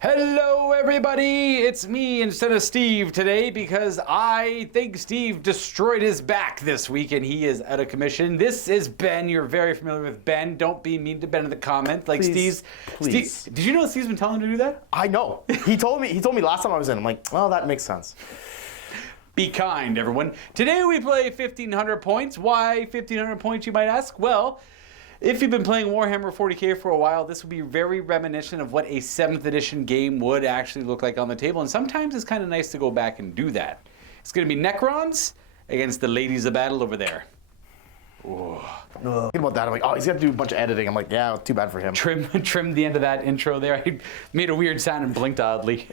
Hello everybody, it's me instead of Steve today because I think Steve destroyed his back this week and he is out of commission. This is Ben, you're very familiar with Ben. Don't be mean to Ben in the comment. Like please. Steve, did you know Steve's been telling him to do that? I know. He told me last time I was in. I'm like, well, that makes sense. Be kind, everyone. Today we play 1,500 points. Why 1,500 points, you might ask? Well, if you've been playing Warhammer 40k for a while, this will be very reminiscent of what a 7th edition game would actually look like on the table, and sometimes it's kind of nice to go back and do that. It's going to be Necrons against the ladies of battle over there. Thinking about that, I'm like, oh, he's got to do a bunch of editing. I'm like, yeah, too bad for him. Trim the end of that intro there. I made a weird sound and blinked oddly.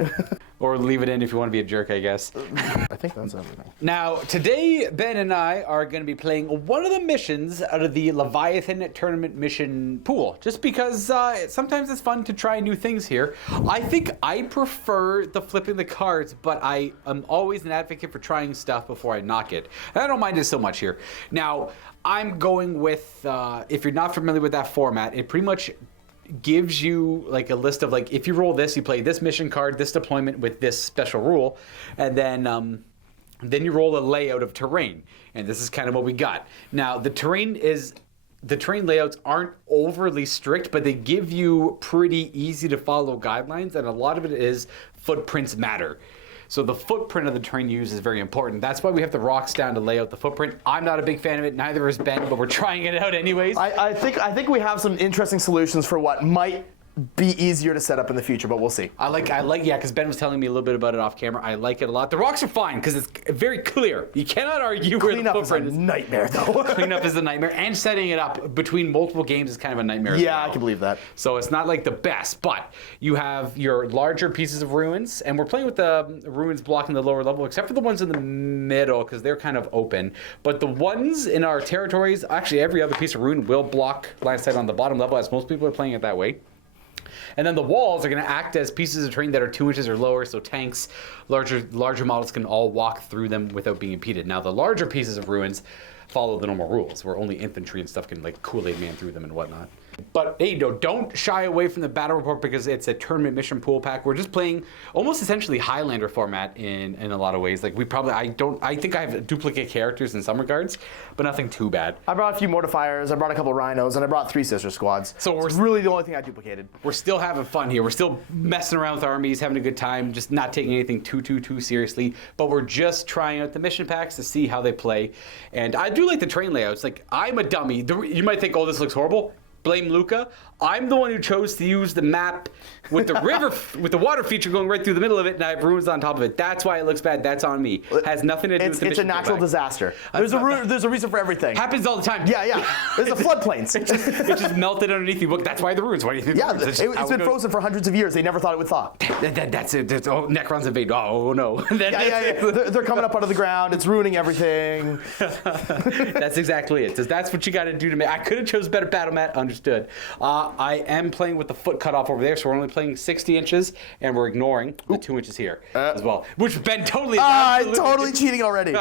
Or leave it in if you want to be a jerk, I guess. I think that's everything. Now, today, Ben and I are going to be playing one of the missions out of the Leviathan tournament mission pool. Just because sometimes it's fun to try new things here. I think I prefer the flipping the cards, but I am always an advocate for trying stuff before I knock it. And I don't mind it so much here. Now, I'm going with, if you're not familiar with that format, it pretty much gives you like a list of like, if you roll this, you play this mission card, this deployment with this special rule, and then you roll a layout of terrain. And this is kind of what we got. Now, the terrain layouts aren't overly strict, but they give you pretty easy to follow guidelines, and a lot of it is footprints matter. So the footprint of the terrain you use is very important. That's why we have the rocks down to lay out the footprint. I'm not a big fan of it, neither is Ben, but we're trying it out anyways. I think we have some interesting solutions for what might be easier to set up in the future, but we'll see. I like, yeah, because Ben was telling me a little bit about it off camera. I like it a lot. The rocks are fine because it's very clear. You cannot argue where the footprint is. Cleanup is a nightmare, though. Cleanup is a nightmare, and setting it up between multiple games is kind of a nightmare. Yeah, I can believe that. So it's not like the best, but you have your larger pieces of ruins, and we're playing with the ruins blocking the lower level, except for the ones in the middle because they're kind of open. But the ones in our territories, actually every other piece of ruin will block line of sight on the bottom level, as most people are playing it that way. And then the walls are going to act as pieces of terrain that are 2 inches or lower, so tanks, larger models can all walk through them without being impeded. Now, the larger pieces of ruins follow the normal rules, where only infantry and stuff can like Kool-Aid man through them and whatnot. But hey, don't shy away from the battle report because it's a tournament mission pool pack. We're just playing almost essentially Highlander format in a lot of ways. Like I think I have duplicate characters in some regards, but nothing too bad. I brought a few mortifiers, I brought a couple rhinos, and I brought 3 sister squads. So it's really the only thing I duplicated. We're still having fun here. We're still messing around with armies, having a good time, just not taking anything too seriously. But we're just trying out the mission packs to see how they play. And I do like the terrain layouts. Like, I'm a dummy. You might think, oh, this looks horrible. Blame Luca. I'm the one who chose to use the map with the river, with the water feature going right through the middle of it, and I have ruins on top of it. That's why it looks bad. That's on me. It has nothing to do with the mission. It's a natural disaster. There's a reason for everything. Happens all the time. Yeah. There's the floodplains. it just melted underneath you. Look, that's why the ruins. Why do you think? Yeah, it's been frozen for hundreds of years. They never thought it would thaw. That's it. Oh, Necrons invade. Oh no. Yeah. They're coming up out of the ground. It's ruining everything. That's exactly it. That's what you got to do to me. I could have chose a better battle mat. Understood. I am playing with the foot cut off over there, so we're only playing 60 inches, and we're ignoring the 2 inches here as well. Which Ben totally... I'm totally cheating already.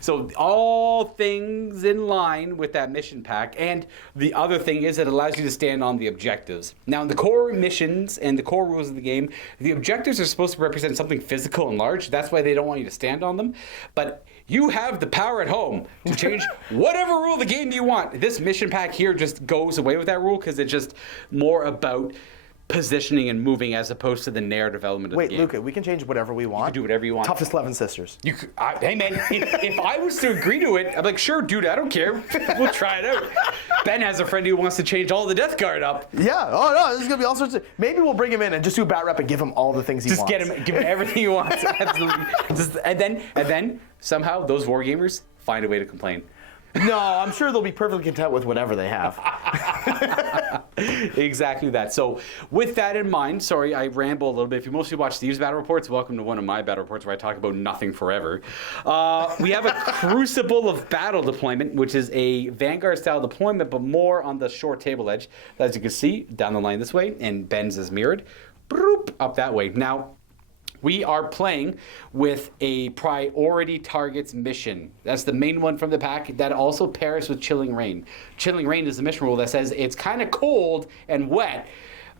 So all things in line with that mission pack, and the other thing is it allows you to stand on the objectives. Now, in the core missions and the core rules of the game, the objectives are supposed to represent something physical and large. That's why they don't want you to stand on them. But you have the power at home to change whatever rule of the game you want. This mission pack here just goes away with that rule because it's just more about positioning and moving as opposed to the narrative element of the game. Wait, Luca, we can change whatever we want. You can do whatever you want. Toughest 11 sisters. Hey, man, if I was to agree to it, I'm like, sure, dude, I don't care. We'll try it out. Ben has a friend who wants to change all the Death Guard up. Yeah. Oh, no, this is going to be all sorts of... Maybe we'll bring him in and just do a bat rep and give him all the things he wants. Give him everything he wants. Absolutely. And then, somehow, those wargamers find a way to complain. No, I'm sure they'll be perfectly content with whatever they have. Exactly that. So with that in mind, sorry, I ramble a little bit. If you mostly watch Steve's battle reports, welcome to one of my battle reports where I talk about nothing forever. We have a Crucible of Battle deployment, which is a Vanguard-style deployment, but more on the short table edge. As you can see, down the line this way, and Ben's is mirrored. Broop, up that way. Now, we are playing with a priority targets mission. That's the main one from the pack. That also pairs with Chilling Rain. Chilling Rain is the mission rule that says it's kind of cold and wet,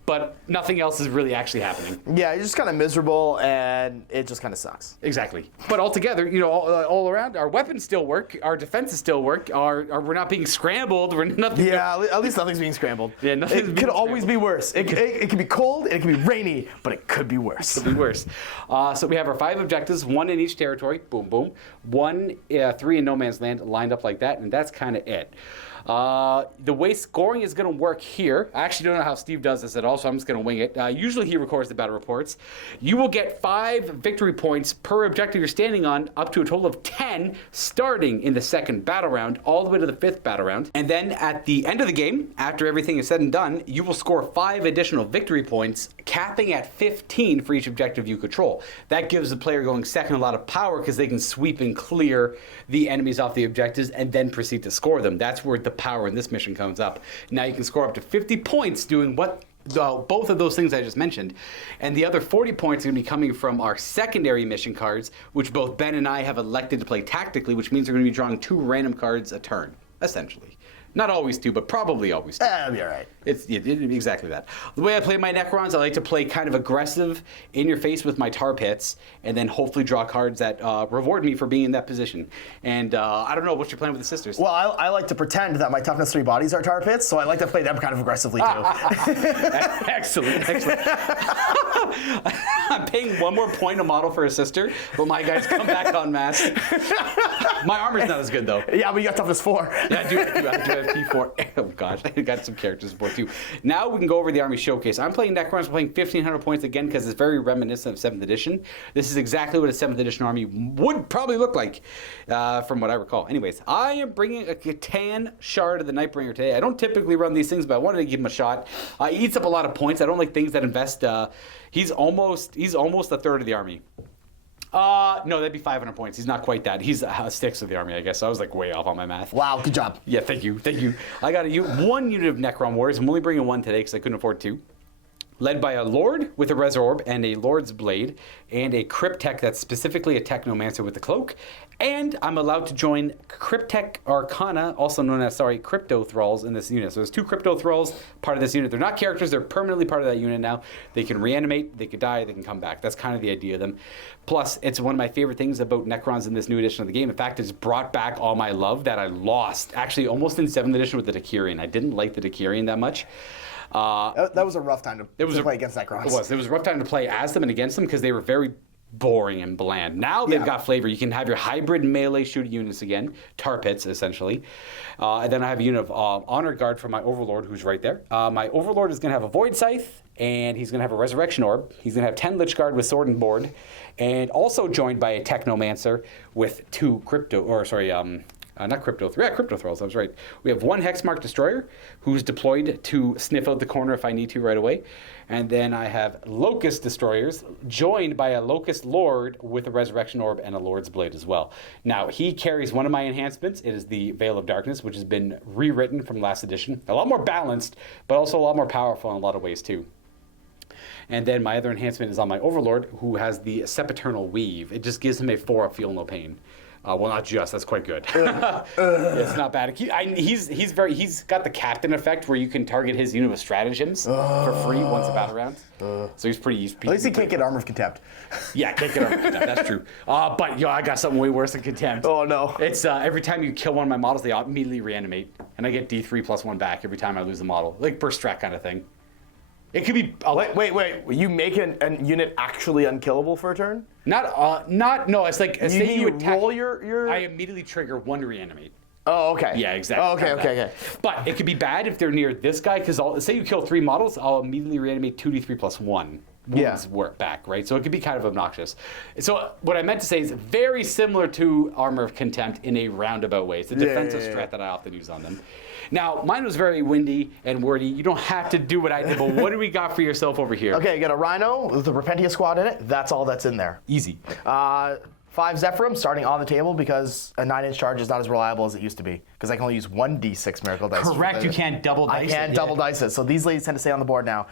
but nothing else is really actually happening. Yeah, you're just kind of miserable, and it just kind of sucks. Exactly. But altogether, you know, all around, our weapons still work, our defenses still work, we're not being scrambled, we're nothing. Yeah, at least nothing's being scrambled. Yeah, nothing's It being could always be worse. It could be cold, and it could be rainy, but it could be worse. Could be worse. So we have our 5 objectives, 1 in each territory, boom, boom. 3 in no man's land, lined up like that, and that's kind of it. The way scoring is going to work here, I actually don't know how Steve does this at all, so I'm just going to wing it. Usually he records the battle reports. You will get 5 victory points per objective you're standing on, up to a total of 10, starting in the 2nd battle round, all the way to the 5th battle round. And then at the end of the game, after everything is said and done, you will score 5 additional victory points, capping at 15 for each objective you control. That gives the player going second a lot of power because they can sweep and clear the enemies off the objectives and then proceed to score them. That's where the power in this mission comes up. Now you can score up to 50 points doing both of those things I just mentioned. And the other 40 points are going to be coming from our secondary mission cards, which both Ben and I have elected to play tactically, which means we're going to be drawing 2 random cards a turn, essentially. Not always 2, but probably always 2. That'll be all right. It's exactly that. The way I play my Necrons, I like to play kind of aggressive, in your face with my tar pits, and then hopefully draw cards that reward me for being in that position. And I don't know, what's your plan with the sisters? Well, I like to pretend that my toughness 3 bodies are tar pits, so I like to play them kind of aggressively too. Excellent. I'm paying 1 more point a model for a sister, but my guys come back en masse. My armor's not as good though. Yeah, but you got toughness 4. Yeah, I do have T4. Oh gosh, I got some character support too. Now we can go over the army showcase. I'm playing Necrons, I'm playing 1,500 points again because it's very reminiscent of 7th edition. This is exactly what a 7th edition army would probably look like, from what I recall. Anyways, I am bringing a Catan Shard of the Nightbringer today. I don't typically run these things, but I wanted to give him a shot. He eats up a lot of points. I don't like things that invest. He's almost a third of the army. No, that'd be 500 points. He's not quite that. He's a 6th of the army, I guess. So I was like way off on my math. Wow, good job. Yeah, thank you. I got 1 unit of Necron Warriors. I'm only bringing 1 today because I couldn't afford 2. Led by a Lord with a Res Orb and a Lord's Blade, and a Cryptech that's specifically a Technomancer with the Cloak. And I'm allowed to join Cryptech Arcana, also known as, Crypto Thralls in this unit. So there's 2 Crypto Thralls part of this unit. They're not characters, they're permanently part of that unit now. They can reanimate, they could die, they can come back. That's kind of the idea of them. Plus, it's one of my favorite things about Necrons in this new edition of the game. In fact, it's brought back all my love that I lost, actually almost in 7th edition with the Decurion. I didn't like the Decurion that much. That was a rough time to play against Necrons. It was a rough time to play as them and against them because they were very boring and bland. Now they've got flavor. You can have your hybrid melee shooting units again, tar pits essentially. And then I have a unit of Honor Guard for my Overlord, who's right there. My Overlord is going to have a Void Scythe, and he's going to have a Resurrection Orb. He's going to have 10 Lich Guard with Sword and Board, and also joined by a Technomancer with 2 Crypto Thralls, I was right. We have 1 Hexmark Destroyer, who's deployed to sniff out the corner if I need to right away. And then I have Locust Destroyers, joined by a Locust Lord with a Resurrection Orb and a Lord's Blade as well. Now, he carries one of my enhancements. It is the Veil of Darkness, which has been rewritten from last edition. A lot more balanced, but also a lot more powerful in a lot of ways, too. And then my other enhancement is on my Overlord, who has the Sepaternal Weave. It just gives him a 4 of Feel No Pain. Well, not just. That's quite good. It's not bad. He's got the captain effect where you can target his unit with stratagems for free once a battle round. So he's pretty. At least he can't get Armor of Contempt. Yeah, can't get Armor of Contempt. That's true. But I got something way worse than Contempt. Oh no! It's every time you kill one of my models, they immediately reanimate, and I get D3 plus 1 back every time I lose a model, like burst strat kind of thing. It could be. Wait. You make a unit actually unkillable for a turn? No. It's like say you attack. Roll your. I immediately trigger 1 reanimate. Oh, okay. Yeah, exactly. Oh, okay. But it could be bad if they're near this guy, because say you kill 3 models, I'll immediately reanimate 2d3 plus 1. Wounds work back, right? So it could be kind of obnoxious. So what I meant to say is very similar to Armor of Contempt in a roundabout way. It's a defensive strat that I often use on them. Now, mine was very windy and wordy. You don't have to do what I did, but what do we got for yourself over here? Okay, you got a Rhino with the Repentia squad in it. That's all that's in there. Easy. 5 Zephyrum starting on the table because a 9-inch charge is not as reliable as it used to be. Because I can only use 1 D6 Miracle Dice. Correct, you can't double dice it. I can't double dice it, so these ladies tend to stay on the board now.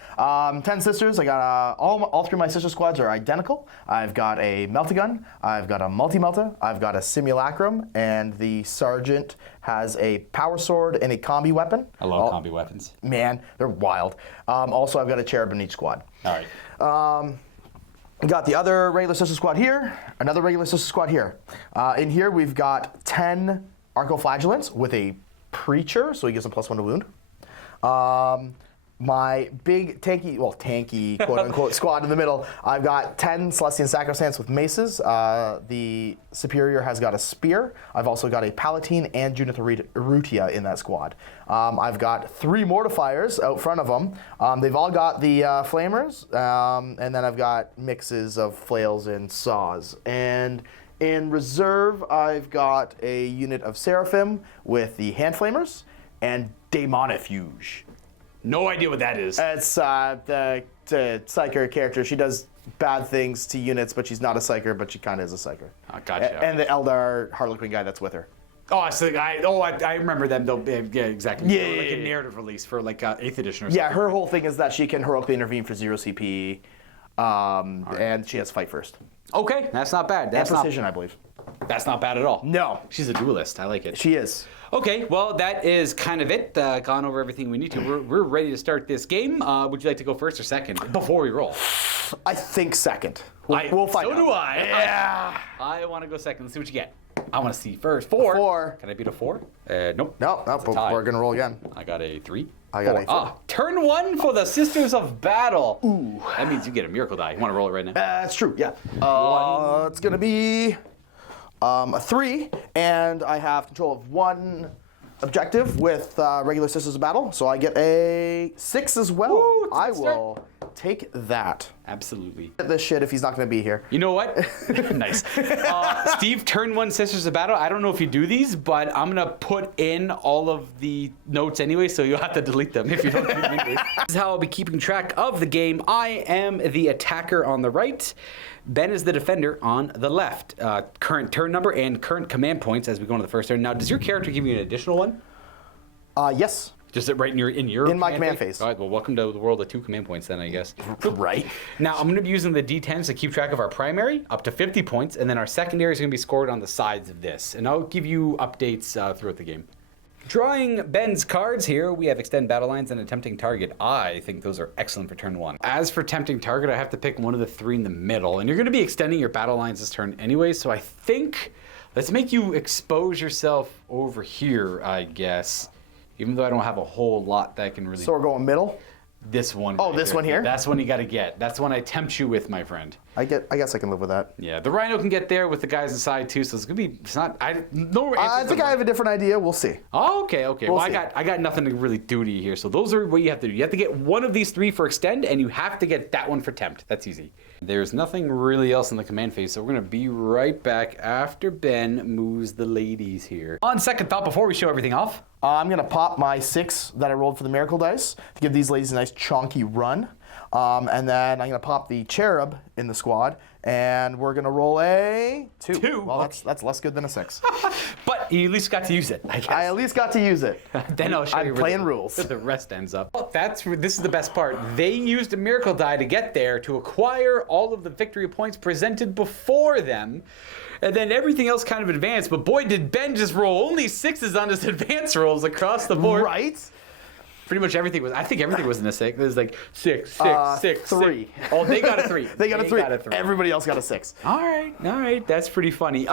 10 sisters, I got all 3 of my sister squads are identical. I've got a Meltagun, I've got a Multi-Melta, I've got a Simulacrum, and the Sergeant has a Power Sword and a Combi Weapon. I love combi weapons. Man, they're wild. Also, I've got a Cherub in each squad. All right. We got the other regular sister squad here, another regular sister squad here. In here, we've got 10 Arcoflagellants with a Preacher, so he gives them +1 to wound. My big tanky, quote-unquote, squad in the middle, I've got 10 Celestian Sacrosancts with maces. The Superior has got a Spear. I've also got a Palatine and Junith Erutia in that squad. I've got 3 Mortifiers out front of them. They've all got the Flamers, and then I've got mixes of Flails and Saws. And in reserve, I've got a unit of Seraphim with the Hand Flamers and Demonifuge. No idea what that is. It's the Psyker character. She does bad things to units, but she's not a Psyker, but she kind of is a Psyker. Oh, gotcha. And the Eldar Harlequin guy that's with her. Oh, so I remember them though. Yeah, exactly. Yeah, like yeah, a narrative release for like 8th edition or something. Yeah, her whole thing is that she can heroically intervene for 0 CP, and she has fight first. Okay, that's not bad. That's and precision, I believe. That's not bad at all. No. She's a duelist. I like it. She is. Okay, well, that is kind of it. Gone over everything we need to. We're ready to start this game. Would you like to go first or second before we roll? I think second. We'll find out. So do I. Yeah. I want to go second. Let's see what you get. I want to see first. 4. 4. Can I beat a 4? Nope. No, we're going to roll again. I got a 3. I got a 4. Turn 1 for the Sisters of Battle. Ooh. That means you get a miracle die. You want to roll it right now? That's true, yeah. It's going to be a 3, and I have control of 1 objective with regular Sisters of Battle, so I get a 6 as well. Ooh, I will take that. Absolutely. This shit if he's not going to be here. You know what? Nice. Steve, turn 1 Sisters of Battle. I don't know if you do these, but I'm going to put in all of the notes anyway, so you'll have to delete them if you don't do them anyway. This is how I'll be keeping track of the game. I am the attacker on the right. Ben is the defender on the left. Current turn number and current command points as we go into the first turn. Now, does your character give you an additional one? Yes. Just right in my command phase. All right. Well, welcome to the world of 2 command points then, I guess. Right. Now I'm going to be using the D10s to keep track of our primary up to 50 points, and then our secondary is going to be scored on the sides of this. And I'll give you updates throughout the game. Drawing Ben's cards here, we have Extend Battle Lines and a Tempting Target. I think those are excellent for turn 1. As for Tempting Target, I have to pick one of the 3 in the middle, and you're going to be extending your battle lines this turn anyway. So I think let's make you expose yourself over here, I guess. Even though I don't have a whole lot that I can really... So we're going middle? This one. Oh, this one here? That's one you got to get. That's one I tempt you with, my friend. I guess I can live with that. Yeah, the Rhino can get there with the guys inside too, so it's gonna be. It's not. I think I have a different idea. We'll see. Oh, okay. Well, I got nothing to really do to you here. So those are what you have to do. You have to get one of these 3 for extend, and you have to get that one for tempt. That's easy. There's nothing really else in the command phase, so we're gonna be right back after Ben moves the ladies here. On second thought, before we show everything off, I'm going to pop my 6 that I rolled for the Miracle Dice to give these ladies a nice chonky run. And then I'm going to pop the Cherub in the squad, and we're going to roll a 2. Well, okay. that's less good than a 6. But you at least got to use it, I guess. I at least got to use it. Then I'll show you where playing rules. the rest ends up. Well, this is the best part. They used a miracle die to get there to acquire all of the victory points presented before them. And then everything else kind of advanced. But boy, did Ben just roll only 6s on his advance rolls across the board. Right? Pretty much everything was. I think everything was in a 6. It was like 6, 6, 3. Oh, they got a 3. They got a 3. Everybody else got a 6. All right. That's pretty funny.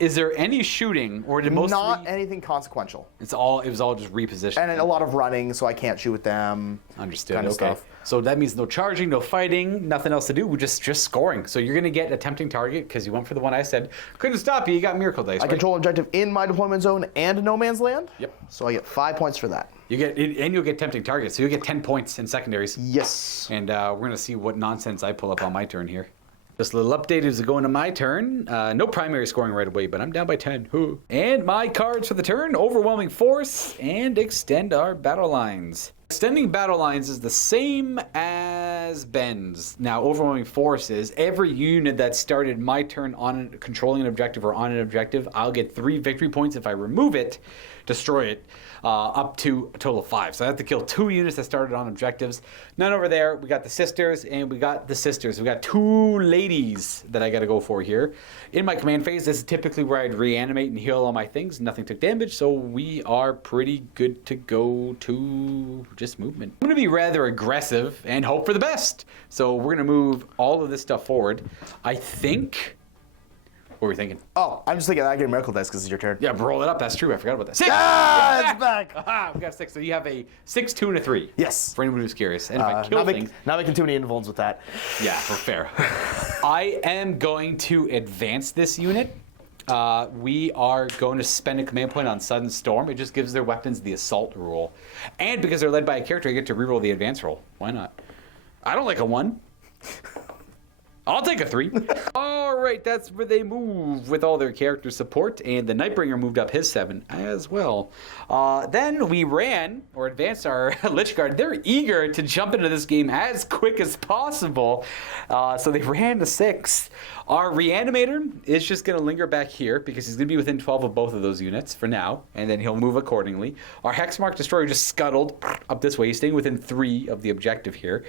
Is there any shooting, or did most not anything consequential? It was all just repositioning. And a lot of running, so I can't shoot with them. Understood. Kind of stuff. So that means no charging, no fighting, nothing else to do. We're just scoring. So you're gonna get a tempting target because you went for the one I said. Couldn't stop you. You got miracle dice. I control an objective in my deployment zone and no man's land. Yep. So I get 5 points for that. You'll get tempting targets. So you'll get 10 points in secondaries. Yes. And we're gonna see what nonsense I pull up on my turn here. Just a little update as we go into my turn. No primary scoring right away, but I'm down by 10. And my cards for the turn: Overwhelming Force and Extend Our Battle Lines. Extending battle lines is the same as Ben's. Now, overwhelming force is every unit that started my turn on controlling an objective or on an objective, I'll get 3 victory points if I remove it, destroy it, up to a total of 5. So I have to kill 2 units that started on objectives. None over there. We got the sisters and we got the sisters. We got 2 ladies that I got to go for here. In my command phase, this is typically where I'd reanimate and heal all my things. Nothing took damage, so we are pretty good to go to just movement. I'm going to be rather aggressive and hope for the best. So we're going to move all of this stuff forward. I think... What were you thinking? Oh, I'm just thinking I get a miracle dice because it's your turn. Yeah, roll it up. That's true. I forgot about that. 6! Ah, it's back! Aha, we got 6. So you have a 6, 2, and a 3. Yes. For anyone who's curious. And if I kill things... Not making too many invulns with that. Yeah, we're fair. I am going to advance this unit. We are going to spend a command point on Sudden Storm. It just gives their weapons the assault rule. And because they're led by a character, I get to reroll the advance roll. Why not? I don't like a 1. I'll take a 3. All right, that's where they move with all their character support, and the Nightbringer moved up his 7 as well. Then we ran, or advanced our Lich Guard. They're eager to jump into this game as quick as possible, so they ran to 6. Our Reanimator is just going to linger back here, because he's going to be within 12 of both of those units for now, and then he'll move accordingly. Our Hexmark Destroyer just scuttled up this way. He's staying within 3 of the objective here.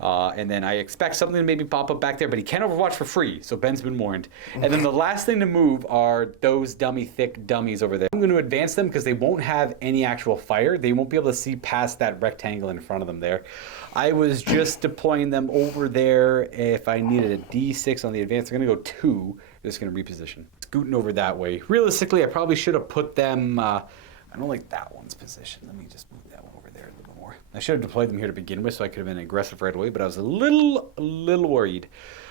And then I expect something to maybe pop up back there, but he can overwatch for free, so Ben's been warned. And then the last thing to move are those thick dummies over there. I'm going to advance them because they won't have any actual fire. They won't be able to see past that rectangle in front of them there. I was just deploying them over there. If I needed a D6 on the advance, they're going to go 2. They're just going to reposition. Scooting over that way. Realistically, I probably should have put them... I don't like that one's position. Let me just move that one over there a little more. I should have deployed them here to begin with, so I could have been aggressive right away, but I was a little worried.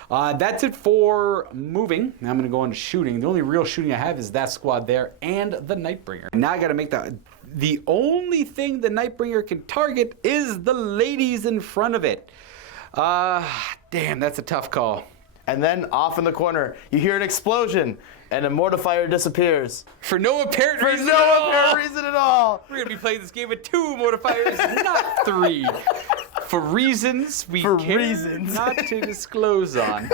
That's it for moving. Now I'm going to go on to shooting. The only real shooting I have is that squad there and the Nightbringer. Now I got to make that... The only thing the Nightbringer can target is the ladies in front of it. Damn, that's a tough call. And then off in the corner, you hear an explosion, and a mortifier disappears. For no apparent reason at all. We're going to be playing this game with 2 mortifiers, not 3. For reasons we care not to disclose on.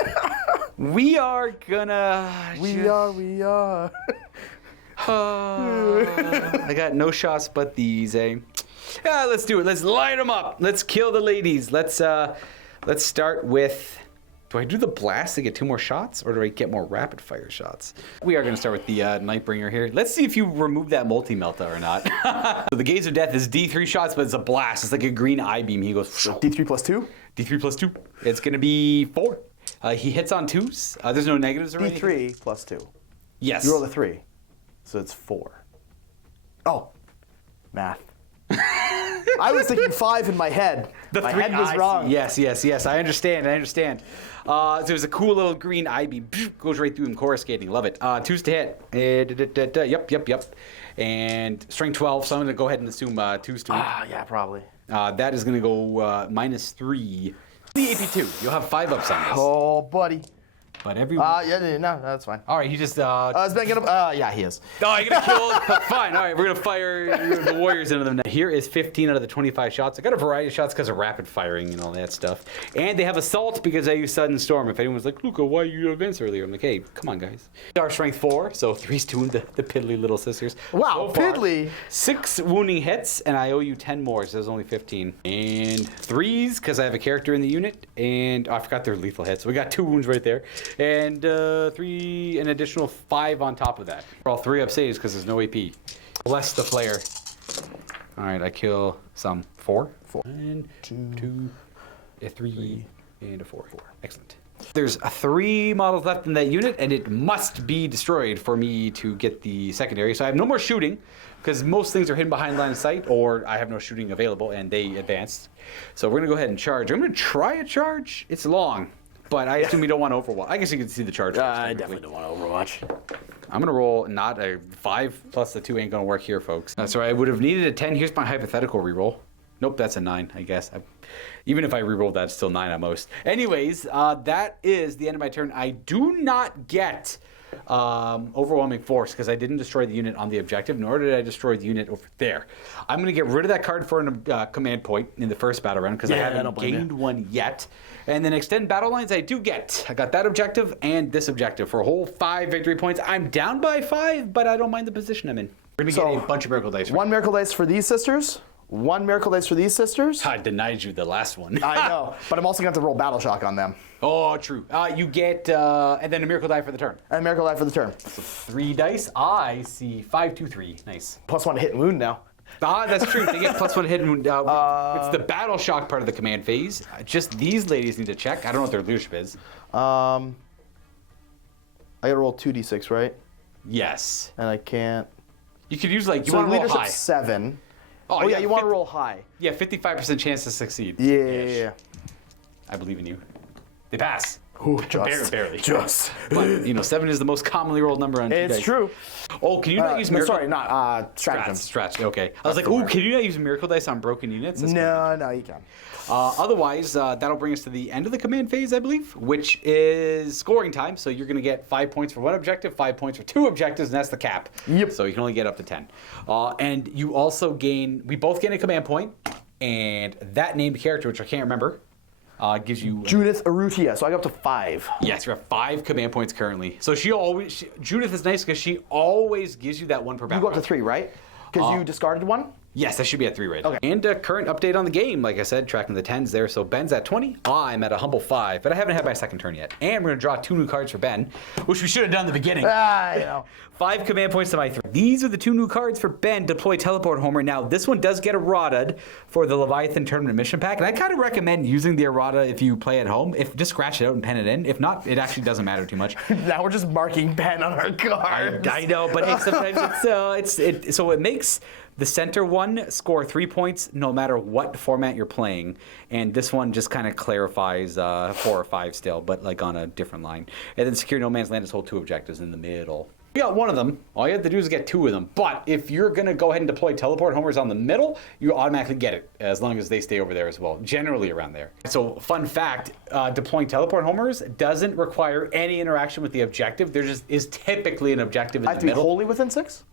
We are gonna... We are. I got no shots but these, eh? Yeah, let's do it. Let's light them up. Let's kill the ladies. Let's start with... Do I do the blast to get 2 more shots, or do I get more rapid fire shots? We are going to start with the Nightbringer here. Let's see if you remove that multi-melta or not. So the Gaze of Death is D3 shots, but it's a blast. It's like a green I-beam. He goes... D3 plus 2? D3 plus 2. It's going to be 4. He hits on 2s. There's no negatives or anything. D3 plus 2. Yes. You roll a 3, so it's 4. Oh, math. I was thinking 5 in my head. My head was wrong. Yes. I understand. So there's a cool little green I-beam. Goes right through him, coruscating. Love it. 2s to hit. Yep. And strength 12, so I'm going to go ahead and assume 2s to hit. Yeah, probably. That is going to go -3. The AP2. You'll have 5 ups on this. Oh, buddy. But everyone... No, that's fine. All right, he just... Is Ben gonna... yeah, he is. Oh, you're going to kill... Fine, all right, we're going to fire the warriors into them now. Here is 15 out of the 25 shots. I got a variety of shots because of rapid firing and all that stuff. And they have assault because I use Sudden Storm. If anyone's like, Luca, why you advance earlier? I'm like, hey, come on, guys. Our strength 4, so 3's to the piddly little sisters. Wow, so piddly. 6 wounding hits, and I owe you 10 more, so there's only 15. And 3s, because I have a character in the unit. And I forgot their lethal hits. So we got 2 wounds right there. And 3, an additional 5 on top of that. All 3 up saves because there's no AP. Bless the flare. All right, I kill some 4. 1, 2, a 3, and a 4. Excellent. There's 3 models left in that unit, and it must be destroyed for me to get the secondary. So I have no more shooting, because most things are hidden behind line of sight, or I have no shooting available, and they advanced. So we're going to go ahead and charge. I'm going to try a charge. It's long. But I assume we don't want to overwatch. I guess you can see the charge. I definitely don't want to overwatch. I'm going to roll not a 5 plus the 2 ain't going to work here, folks. That's right. I would have needed a 10. Here's my hypothetical reroll. Nope, that's a 9, I guess. Even if I rerolled that, it's still 9 at most. Anyways, that is the end of my turn. I do not get overwhelming force because I didn't destroy the unit on the objective, nor did I destroy the unit over there. I'm going to get rid of that card for a command point in the first battle round because I haven't gained one yet. And then extend battle lines I do get. I got that objective and this objective for a whole 5 victory points. I'm down by 5, but I don't mind the position I'm in. We're going to get a bunch of miracle dice. 1 miracle dice for these sisters. 1 miracle dice for these sisters. I denied you the last one. I know, but I'm also going to have to roll battle shock on them. Oh, true. You get, and then a miracle die for the turn. And a miracle die for the turn. So 3 dice. I see 5, 2, 3. Nice. +1 hit and wound now. That's true. They get +1 hit and wound. It's the battle shock part of the command phase. Just these ladies need to check. I don't know what their leadership is. I got to roll 2d6, right? Yes. And I can't. You could use like, you So want to roll leadership high. 7. Oh yeah, you want to roll high. Yeah, 55% chance to succeed. Yeah. I believe in you. They pass. Ooh, just. Barely. Just. But, 7 is the most commonly rolled number on 2 dice. It's true. Oh, can you not use miracle? Sorry, not stratagem. Stratagem. Okay. I was like, ooh, can you not use miracle dice on broken units? No, you can. Otherwise, that'll bring us to the end of the command phase, I believe, which is scoring time. So you're going to get 5 points for 1 objective, 5 points for 2 objectives, and that's the cap. Yep. So you can only get up to 10. And you also we both gain a command point, and that named character, which I can't remember, gives you... Judith Arutia, so I got up to 5. Yes, you have 5 command points currently. So Judith is nice because she always gives you that 1 per battle. You go up to 3, right? Because you discarded 1? Yes, that should be at 3 right now. Okay. And a current update on the game, like I said, tracking the 10s there. So Ben's at 20. I'm at a humble 5, but I haven't had my second turn yet. And we're going to draw 2 new cards for Ben, which we should have done in the beginning. You know. 5 command points to my 3. These are the 2 new cards for Ben. Deploy Teleport Homer. Now, this one does get errata for the Leviathan Tournament Mission Pack, and I kind of recommend using the errata if you play at home. Just scratch it out and pen it in. If not, it actually doesn't matter too much. Now we're just marking Ben on our cards. I know, but sometimes so it makes the center one score 3 points no matter what format you're playing, and this one just kind of clarifies 4 or 5 still, but like on a different line. And then secure no man's land is hold 2 objectives in the middle. You got 1 of them. All you have to do is get 2 of them. But if you're going to go ahead and deploy teleport homers on the middle, you automatically get it as long as they stay over there as well, generally around there. So fun fact, deploying teleport homers doesn't require any interaction with the objective. There just is typically an objective in the middle. I have to be wholly within 6?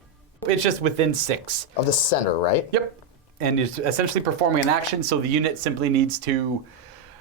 It's just within 6. Of the center, right? Yep. And it's essentially performing an action, so the unit simply needs to...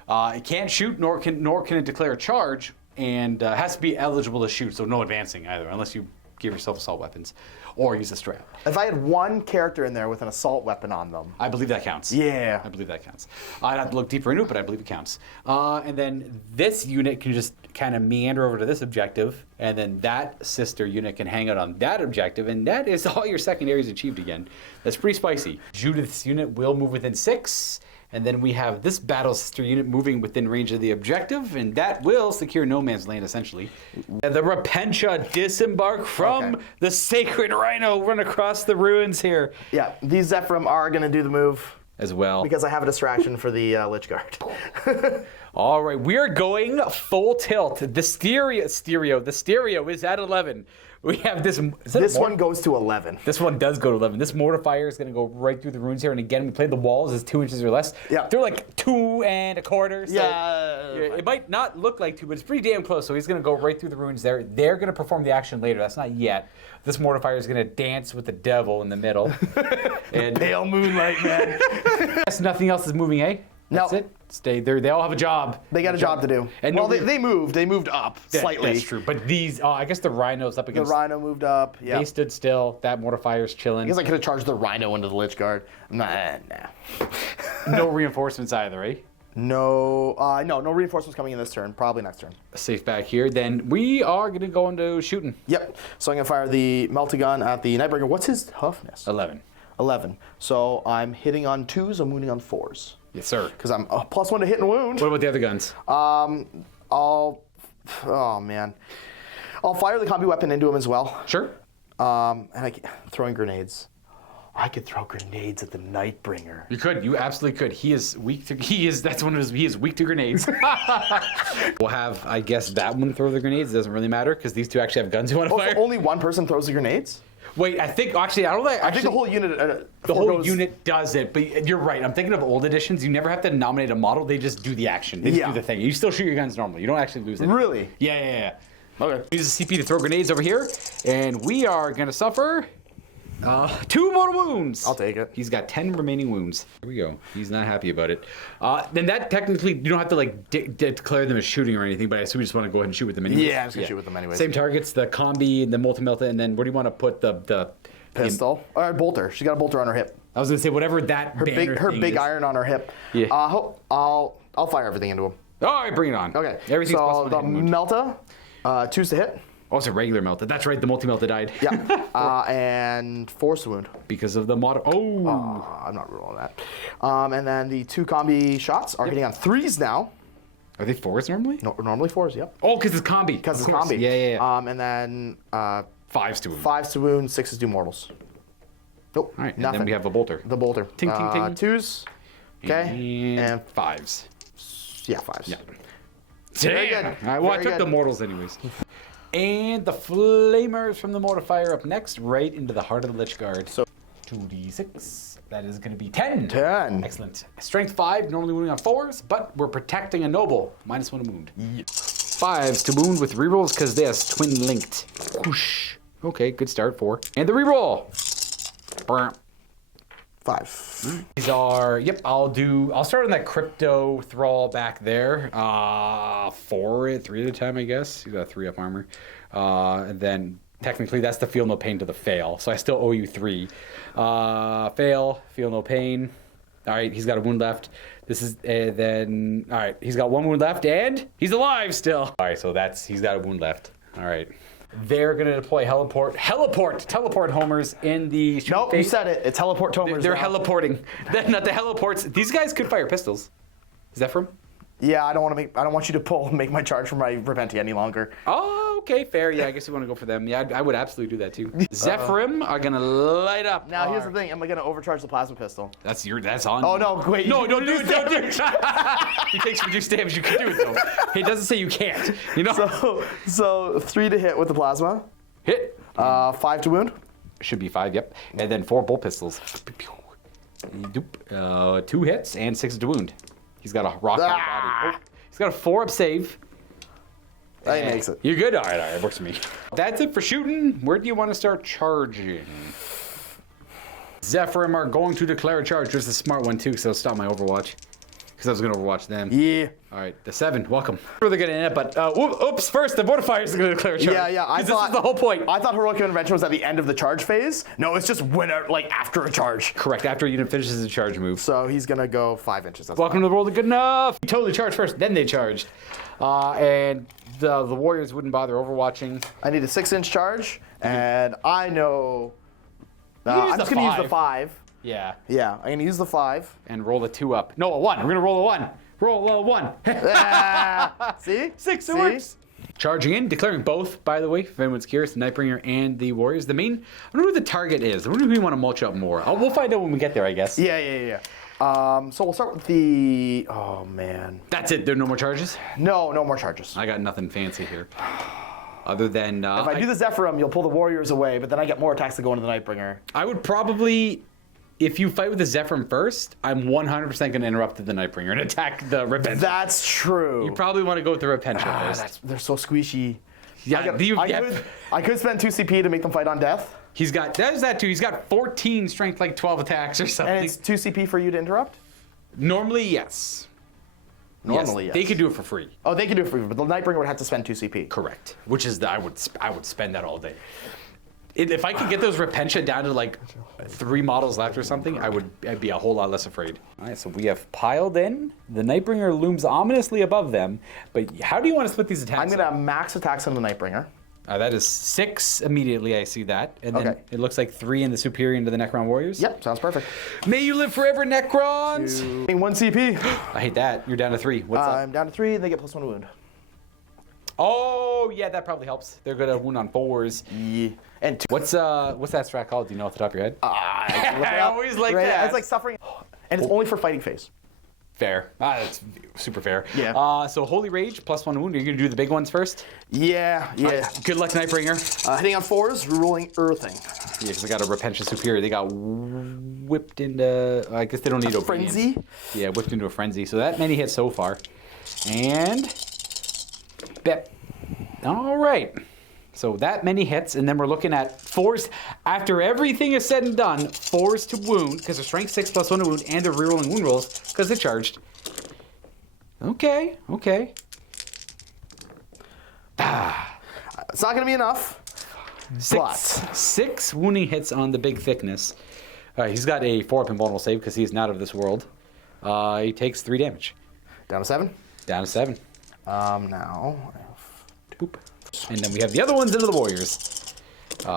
it can't shoot, nor can it declare a charge, and has to be eligible to shoot, so no advancing either, unless you give yourself assault weapons or use a strap. If I had 1 character in there with an assault weapon on them. I believe that counts. Yeah. I believe that counts. I'd have to look deeper into it, but I believe it counts. And then this unit can just kind of meander over to this objective, and then that sister unit can hang out on that objective, and that is all your secondaries achieved again. That's pretty spicy. Judith's unit will move within 6. And then we have this battle sister unit moving within range of the objective, and that will secure no man's land, essentially. And the Repentia disembark from the Sacred Rhino, run across the ruins here. Yeah, these Zephyrim are going to do the move. As well. Because I have a distraction for the Lich Guard. All right, we are going full tilt. The stereo is at 11. We have this. This one goes to 11. This one does go to 11. This mortifier is going to go right through the runes here. And again, we played the walls as 2 inches or less. Yeah. They're like 2 1/4. So yeah. It might not look like 2, but it's pretty damn close. So he's going to go right through the runes there. They're going to perform the action later. That's not yet. This mortifier is going to dance with the devil in the middle. And pale moonlight, man. Guess nothing else is moving, eh? That's it. Stay there. They all have a job. They got a job to do. And well, they moved. They moved up slightly. That's true. But these, I guess the Rhino's up against. The Rhino moved up. Yeah. They stood still. That mortifier's chilling. I guess I could have charged the Rhino into the Lich Guard. Nah. No reinforcements either, eh? No reinforcements coming in this turn. Probably next turn. Safe back here. Then we are going to go into shooting. Yep. So I'm going to fire the melty gun at the Nightbringer. What's his toughness? 11. 11. So I'm hitting on 2s. I'm wounding on 4s. Yes, sir. Because I'm +1 to hit and wound. What about the other guns? I'll fire the combi weapon into him as well. Sure. And throwing grenades. I could throw grenades at the Nightbringer. You could. You absolutely could. He is weak to. He is weak to grenades. We'll have, I guess, that one throw the grenades. It doesn't really matter because these 2 actually have guns you want to fire. Only 1 person throws the grenades. Wait, I think actually I don't think. I think the whole unit. The whole unit does it, but you're right. I'm thinking of old editions. You never have to nominate a model. They just do the action. They just do the thing. You still shoot your guns normally. You don't actually lose it. Really? Yeah. Okay. Use the CP to throw grenades over here, and we are gonna suffer 2 mortal wounds. I'll take it. He's got 10 remaining wounds. Here we go. He's not happy about it. Then that technically, you don't have to like declare them as shooting or anything, but I assume you just want to go ahead and shoot with them anyways. Yeah, I'm just gonna shoot with them anyways. Same targets, the combi, the multi-melta, and then where do you want to put the Pistol. All right, bolter. She's got a bolter on her hip. I was gonna say whatever that Her big is. iron on her hip. Yeah. I'll fire everything into him. All right, bring it on. Okay. Everything's so plus the 1 hit wound. Melta, 2's to hit. Oh, it's a regular melta. That's right, the multi-melta died. Yeah. And 4's to wound. Because of the mod. Oh. I'm not rolling that. And then the 2 combi shots are hitting on 3's now. Are they 4s normally? No, normally 4's, yep. Oh, because it's combi. Because it's Of course. combi. Yeah. And then 5s to wound. 5's to wound, 6's do mortals. Nope. All right, nothing. and then we have the bolter. The bolter. Ting, ting, ting. 2's. Okay. And 5s. Yeah, 5's. Yeah. Very Damn. good. All right, well, I Very took good. the mortals anyways. And the flamers from the mortar fire up next, right into the heart of the Lich Guard. So 2d6. That is going to be 10. 10. Excellent. Strength 5, normally wounding on 4s, but we're protecting a noble. -1 wound. 5s to wound with rerolls because they are twin linked. Whoosh. Okay, good start. 4. And the reroll. Brr. 5. These are, yep, I'll start on that crypto thrall back there. 4, 3 at a time, I guess. He's got 3 up armor. And then technically that's the feel no pain to the fail. So I still owe you 3. Fail, feel no pain. All right, he's got a wound left. This is, then, all right, he's got 1 wound left and he's alive still. All right, so he's got a wound left. All right. They're going to deploy teleport homers in the... Nope, you said it. It's teleport homers. They're now. heliporting. Not the heliports. These guys could fire pistols. Is that from? Yeah, I don't want you to make my charge for my Repenti any longer. Oh, okay, fair. Yeah, I guess you want to go for them. Yeah, I would absolutely do that too. Zephyrim are gonna light up. Now here's the thing: am I gonna overcharge the plasma pistol? That's on. Oh you. no! Wait. No, don't do it. Don't do it. He takes reduced damage. You can do it though. He doesn't say you can't. You know. So 3 to hit with the plasma. Hit. 5 to wound. Should be 5. Yep. And then 4 bolt pistols. 2 hits and 6 to wound. He's got a rock hard body. Oh, he's got a 4 up save. That makes it. You're good? All right, it works for me. That's it for shooting. Where do you want to start charging? Zephyrim are going to declare a charge. There's a smart one too, so stop my Overwatch. Because I was going to Overwatch them. Yeah. All right, the 7, welcome. We're going to end it, but oops, first, the Mortifiers are going to declare a charge. Yeah. This is the whole point. I thought heroic intervention was at the end of the charge phase. No, it's just after a charge. Correct, after a unit finishes a charge move. So he's gonna go 5 inches. That's Welcome to the world of good enough. You totally charged first, then they charged. And the Warriors wouldn't bother overwatching. I need a 6-inch charge, and I know. use I'm the just gonna use 5. the 5. Yeah. Yeah, I'm gonna use the 5. And roll a 2 up. No, a 1. We're going to roll a 1. Roll a 1. See? 6, it works. Charging in, declaring both, by the way, if anyone's curious, the Nightbringer and the Warriors. I wonder who the target is. I wonder if we want to mulch up more. We'll find out when we get there, I guess. Yeah. So we'll start with the. Oh man. That's it. There are no more charges? No more charges. I got nothing fancy here. Other than... If I do the Zephyrim, you'll pull the Warriors away, but then I get more attacks to go into the Nightbringer. I would probably... If you fight with the Zephyrim first, I'm 100% going to interrupt the Nightbringer and attack the Repentia. That's true. You probably want to go with the Repentia first. They're so squishy. Yeah, I could spend 2 CP to make them fight on death. He's got... There's that too. He's got 14 strength, like 12 attacks or something. And it's 2 CP for you to interrupt? Normally, yes. Normally, yes. They could do it for free. Oh, they could do it for you, but the Nightbringer would have to spend 2 CP. Correct. Which is I would spend that all day. If I could get those Repentia down to like 3 models left or something, I'd be a whole lot less afraid. All right, so we have piled in. The Nightbringer looms ominously above them. But how do you want to split these attacks? I'm gonna max attacks on the Nightbringer. That is 6 immediately. I see that, and then Okay. it looks like 3 in the Superior into the Necron Warriors. Yep, sounds perfect. May you live forever, Necrons. 1 CP. I hate that. You're down to 3. What's up? I'm down to 3, and they get +1 wound. Oh yeah, that probably helps. They're good at wound on 4s. Yeah. And 2. What's that strat called? Do you know off the top of your head? I always like that. It's like suffering, and it's only for fighting phase. Fair. That's super fair. Yeah. So Holy Rage, +1 wound. Are you going to do the big ones first? Yeah. Good luck, Nightbringer. Hitting on 4s, rolling earthing. Yeah, because they got a Repentia Superior. They got whipped into... I guess they don't need obedience. Frenzy? Yeah, whipped into a frenzy. So that many hits so far. And... Bet. All right. So that many hits, and then we're looking at 4s. After everything is said and done, 4s to wound, because they're strength 6 plus 1 to wound, and they're rerolling wound rolls, because they're charged. Okay. It's not going to be enough. Six wounding hits on the big thickness. All right, he's got a 4-up invulnerable save, because he's not of this world. He takes 3 damage. Down to 7. Down to 7. Now. Boop. And then we have the other ones into the warriors.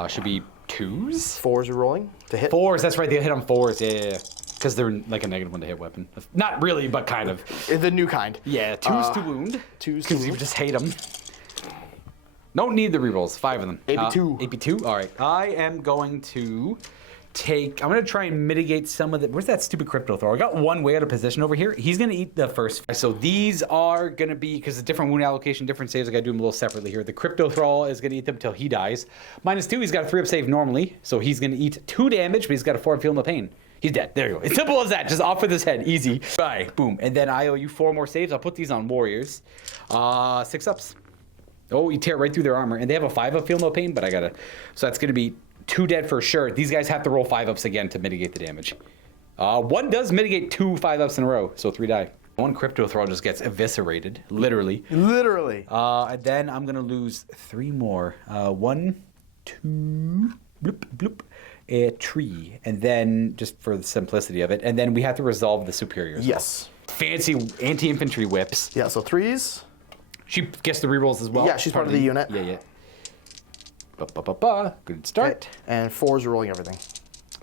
Should be 2s? 4s are rolling to hit. 4s, that's right, they hit on 4s, yeah. Because they're like a -1 to hit weapon. Not really, but kind of. The new kind. Yeah, 2s to wound. 2s to Because you wound. just hate them. Don't need the rerolls, 5 of them. AP2. AP2, all right. I am going to I'm going to try and mitigate some of the, where's that stupid crypto thrower? I got one way out of position over here. He's going to eat the first. So these are going to be, because it's different wound allocation, different saves, I got to do them a little separately here. The crypto thrall is going to eat them until he dies. -2, he's got a 3-up save normally, so he's going to eat 2 damage, but he's got a 4-up feel no pain. He's dead. There you go. It's simple as that. Just off with his head. Easy. Bye. Boom. And then I owe you 4 more saves. I'll put these on warriors. 6 ups. Oh, you tear right through their armor. And they have a 5-up feel no pain, but I got to, so that's going to be 2 dead for sure. These guys have to roll 5-ups again to mitigate the damage. 1 does mitigate 2 5-ups in a row, so 3 die. 1 crypto thrall just gets eviscerated, literally. Literally. And then I'm gonna lose 3 more. 1, 2, bloop, bloop, a tree, and then just for the simplicity of it, and then we have to resolve the superiors. Yes. Fancy anti-infantry whips. Yeah. So 3s. She gets the rerolls as well. Yeah, she's part of the unit. Yeah. Good start. And 4s are rolling everything.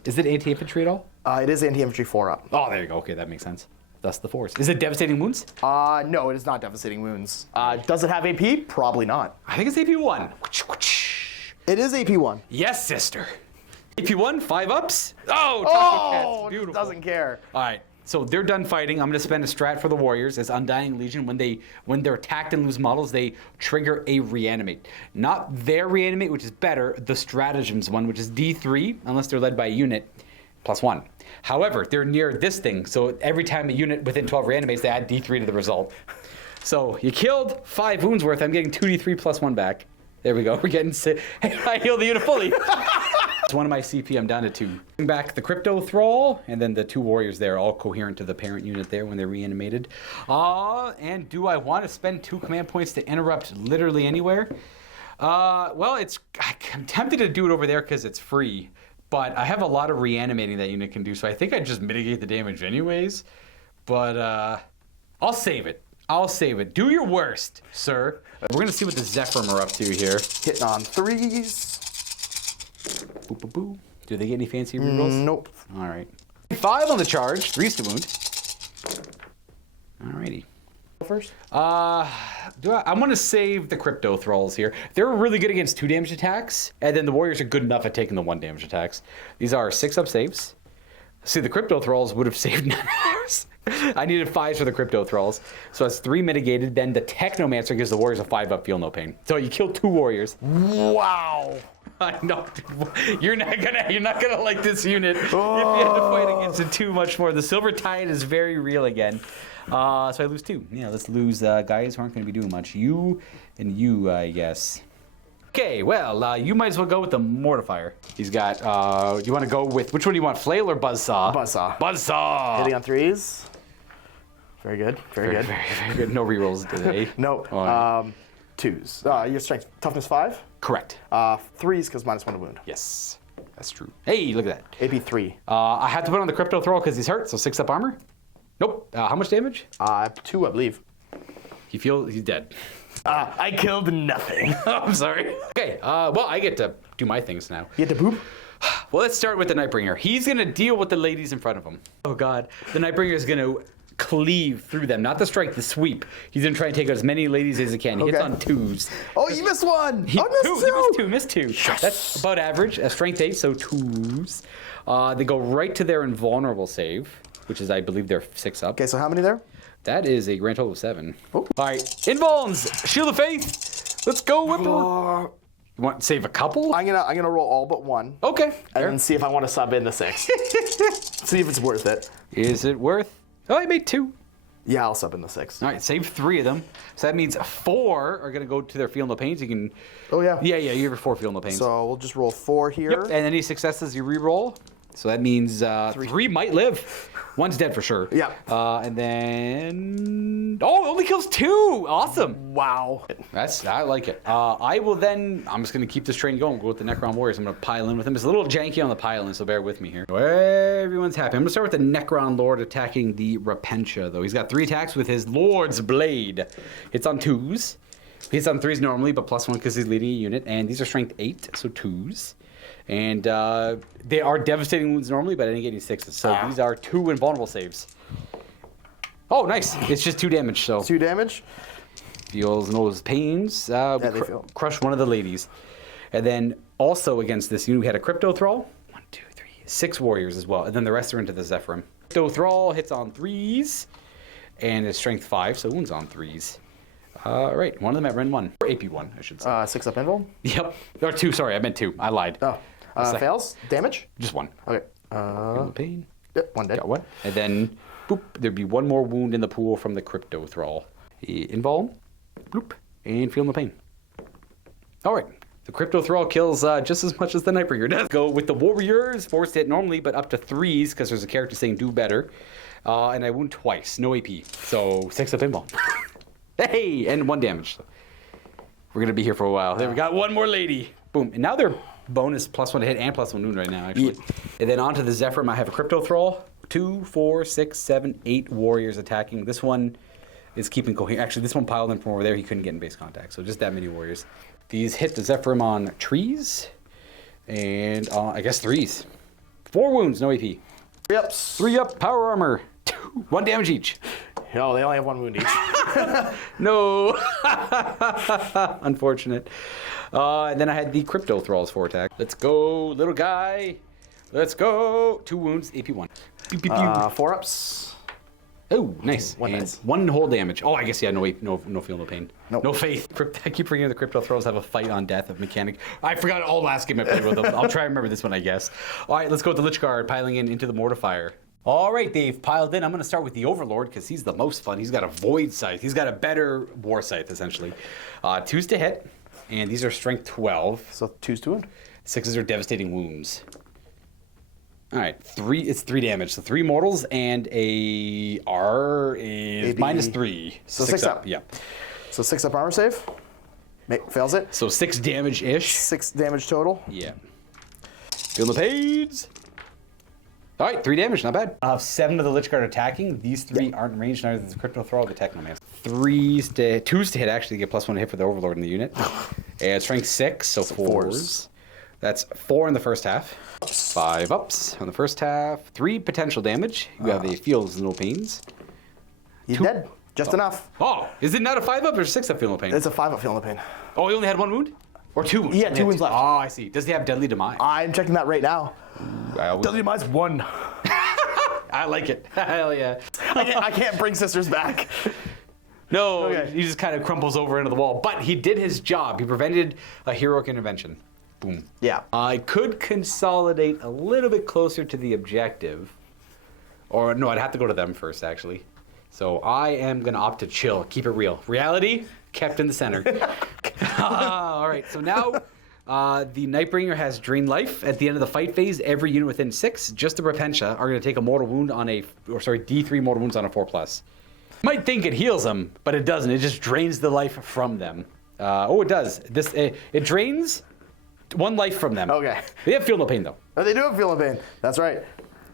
Is it anti-infantry at all? It is anti-infantry 4-up. Oh, there you go. Okay, that makes sense. Thus the 4s. Is it devastating wounds? No, it is not devastating wounds. Does it have AP? Probably not. I think it's AP1. It is AP1. Yes, sister. AP1, 5-ups. Oh, Oh, beautiful. doesn't care. All right. So they're done fighting. I'm going to spend a strat for the warriors as Undying Legion. When they're attacked and lose models, they trigger a reanimate. Not their reanimate, which is better. The stratagems one, which is D3, unless they're led by a unit, +1. However, they're near this thing, so every time a unit within 12 reanimates, they add D3 to the result. So you killed 5 wounds worth. I'm getting 2D3 +1 back. There we go. We're getting I healed the unit fully. It's 1 of my CP, I'm down to 2. Bring back the crypto thrall, and then the 2 warriors there, all coherent to the parent unit there when they're reanimated. And do I want to spend 2 command points to interrupt literally anywhere? Well, I'm tempted to do it over there because it's free, but I have a lot of reanimating that unit can do, so I think I'd just mitigate the damage anyways. But I'll save it. Do your worst, sir. We're going to see what the Zephyrim are up to here. Hitting on 3s. Boo, boo, boo. Do they get any fancy rerolls? Nope. All right. 5 on the charge, 3s to wound. Alrighty. First? I want to save the crypto thralls here. They're really good against 2 damage attacks, and then the warriors are good enough at taking the 1 damage attacks. These are 6-up saves. See, the crypto thralls would have saved 9 hours. I needed 5s for the crypto thralls. So that's 3 mitigated. Then the technomancer gives the warriors a 5-up feel no pain. So you kill 2 warriors. Wow. I know, you're not gonna like this unit if you had to fight against it too much more. The Silver Tide is very real again. So I lose 2. Yeah, let's lose guys who aren't gonna be doing much. You and you, I guess. Okay, well, you might as well go with the Mortifier. He's got. You want to go with which one do you want, Flail or Buzzsaw? Buzzsaw. Buzzsaw. Hitting on 3s. Very good. Very good. Very good. No rerolls today. Nope. Oh, 2s. Your strength, toughness 5. correct. 3s because -1 to wound. Yes, that's true. Hey, look at that. AP3. I have to put on the crypto thrall because he's hurt, so 6-up armor. Nope. How much damage? 2, I believe. He's dead. I killed nothing. I'm sorry. Okay, well, I get to do my things now. You get to boop? Well, let's start with the Nightbringer. He's going to deal with the ladies in front of him. Oh, God. The Nightbringer is going to cleave through them. Not the strike, the sweep. He's going to try and take out as many ladies as he can. He hits on 2s. Oh, you missed 1. He missed 2. Yes. That's about average. Strength 8, so 2s. They go right to their invulnerable save, which is, I believe, their 6-up. Okay, so how many there? That is a grand total of 7. Oh. All right, Invulns, Shield of Faith. Let's go, Whipper. You want to save a couple? I'm gonna roll all but 1. Okay. And then see if I want to sub in the 6. See if it's worth it. Is it worth? Oh, I made 2. Yeah, I'll sub in the 6. All right, save 3 of them. So that means 4 are going to go to their Feel No Pains. You can... Oh, yeah. Yeah, you have 4 Feel No Pains. So we'll just roll 4 here. Yep, and any successes you re-roll. So that means 3 might live. One's dead for sure. Yeah. And then... Oh, it only kills 2! Awesome. Wow. I like it. I will then... I'm just going to keep this train going. Go with the Necron Warriors. I'm going to pile in with them. It's a little janky on the pile in, so bear with me here. Everyone's happy. I'm going to start with the Necron Lord attacking the Repentia, though. He's got 3 attacks with his Lord's Blade. Hits on 2s. Hits on 3s normally, but +1 because he's leading a unit. And these are strength 8, so 2s. And they are devastating wounds normally, but I didn't get any 6s. So these are 2 invulnerable saves. Oh, nice. It's just 2 damage, so. 2 damage. Feels no pains. They feel. Crush one of the ladies. And then also against this unit, we had a Crypto Thrall. 1, 2, 3, 6 warriors as well. And then the rest are into the Zephyrim. Crypto Thrall hits on 3s. And is strength 5, so wounds on 3s. Right, one of them at Ren 1. Or AP 1, I should say. 6 up invul? Yep. Or 2, sorry, I meant 2. I lied. Oh. Fails? Damage? Just 1. Okay. Feel the pain. Yep, 1 dead. Got 1. And then, boop, there'd be 1 more wound in the pool from the Crypto Thrall. Invuln, bloop, and feel no pain. All right. The Crypto Thrall kills just as much as the Nightbringer does. Go with the Warriors, forced hit normally, but up to 3s, because there's a character saying do better. And I wound twice, no AP. So 6 up invuln. Hey, and 1 damage. We're going to be here for a while. There, we got 1 more lady. Boom. And now they're bonus +1 to hit and +1 wound right now, actually. Yeah. And then onto the Zephyrim, I have a Crypto Thrall. 2, 4, 6, 7, 8 warriors attacking. This one is keeping coherent. Actually, this one piled in from over there. He couldn't get in base contact. So just that many warriors. These hit the Zephyrim on trees. And I guess 3s. 4 wounds, no AP. 3 ups. 3 up, power armor. 1 damage each. No, they only have 1 wound each. No. Unfortunate. And then I had the Crypto Thralls for attack. Let's go, little guy. Let's go. 2 wounds, AP 1. Pew, pew, pew. 4 ups. Oh, nice. 1 and nice. 1 whole damage. Oh, I guess, yeah, no feel, no pain. Nope. No faith. I keep forgetting the Crypto Thralls have a fight on death of mechanic. I forgot all last game I played with them. I'll try to remember this one, I guess. All right, let's go with the Lich Guard, piling in into the Mortifier. All right, they've piled in. I'm going to start with the Overlord because he's the most fun. He's got a Void Scythe. He's got a better War Scythe, essentially. 2s to hit, and these are strength 12. So 2s to wound. 6s are devastating wounds. All right, 3. It's 3 damage. So 3 mortals and a R is AB. -3. So 6 up. Yeah. So 6 up armor save. Fails it. So 6 damage-ish. 6 damage total. Yeah. Feel the pains. All right, 3 damage, not bad. I have 7 of the Lich Guard attacking. These 3 aren't ranged, neither does the Crypto Thrall or the Technomancer. 2s to hit, actually, get +1 to hit for the Overlord in the unit. And strength 6, so 4s. That's 4 in the first half. 5 ups on the first half. 3 potential damage. You have a Feels No Pains. He's 2. dead. Just enough. Oh, is it not a 5 up or 6 up Feel No Pain? It's a 5 up Feel No Pain. Oh, he only had 1 wound? Or 2 wounds? He had 2 wounds left. Oh, I see. Does he have Deadly Demise? I'm checking that right now. Deadly Demise 1. I like it. Hell yeah. I can't bring sisters back. No, Okay. he just kind of crumples over into the wall. But he did his job. He prevented a heroic intervention. Boom. Yeah. I could consolidate a little bit closer to the objective. Or, no, I'd have to go to them first, actually. So I am going to opt to chill. Keep it real. Reality kept in the center. All right, so now the Nightbringer has Drain Life. At the end of the fight phase, every unit within 6, just the Repentia, are going to take a mortal wound on D3 mortal wounds on a 4+. You might think it heals them, but it doesn't. It just drains the life from them. It does. It drains 1 life from them. Okay. They have Feel No Pain, though. Oh, they do have Feel No Pain. That's right.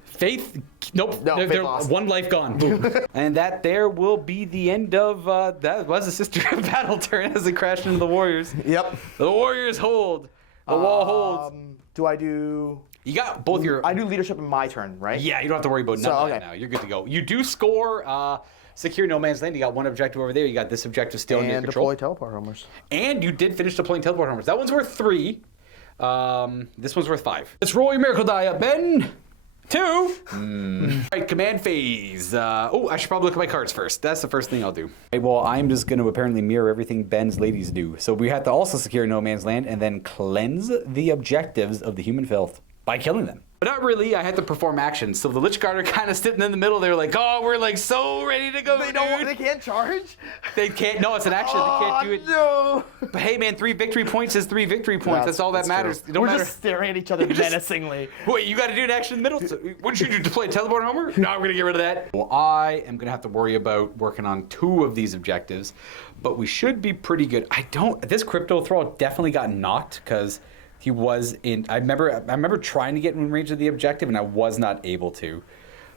Faith, nope. No, they're lost. 1 life gone. Boom. And that there will be the end of that was a Sister of Battle turn as it crashed into the Warriors. Yep. The Warriors hold. The wall holds. Do I do... You got both your... I do leadership in my turn, right? Yeah, you don't have to worry about none of that now. You're good to go. You do score secure no man's land. You got 1 objective over there. You got this objective still in your And control. deploy teleport homers. And you did finish deploying teleport homers. That one's worth 3. This one's worth 5. Let's roll your miracle die up, Ben. 2. All right, command phase. I should probably look at my cards first. That's the first thing I'll do. Right, well, I'm just going to apparently mirror everything Ben's ladies do. So we have to also secure no man's land and then cleanse the objectives of the human filth by killing them. But not really, I had to perform actions. So the Lich Guard are kind of sitting in the middle. They're like, oh, we're like so ready to go, They can't charge? They can't, no, it's an action. They can't do it. No. But hey, man, 3 victory points is 3 victory points. That's all that matters. It don't We're matter. just staring at each other menacingly. Wait, you got to do an action in the middle? So, what did you do, deploy teleport armor? No, I'm going to get rid of that. Well, I am going to have to worry about working on 2 of these objectives, but we should be pretty good. This crypto throw definitely got knocked because he was in, I remember trying to get in range of the objective and I was not able to.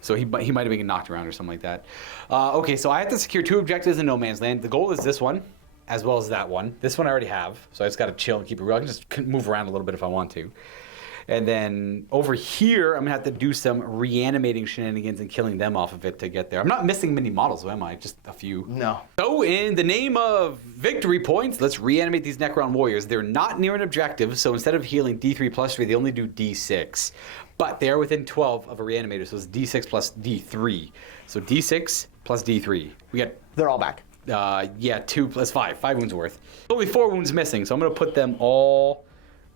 So he might have been knocked around or something like that. Okay, so I have to secure 2 objectives in No Man's Land. The goal is this one, as well as that one. This one I already have, so I just got to chill and keep it real. I can just move around a little bit if I want to. And then over here, I'm going to have to do some reanimating shenanigans and killing them off of it to get there. I'm not missing many models, though, am I? Just a few. No. So in the name of victory points, let's reanimate these Necron warriors. They're not near an objective, so instead of healing D3 plus 3, they only do D6. But they are within 12 of a reanimator, so it's D6 plus D3. So D6 plus D3. We got... They're all back. Yeah, 2 plus 5. 5 wounds worth. Only 4 wounds missing, so I'm going to put them all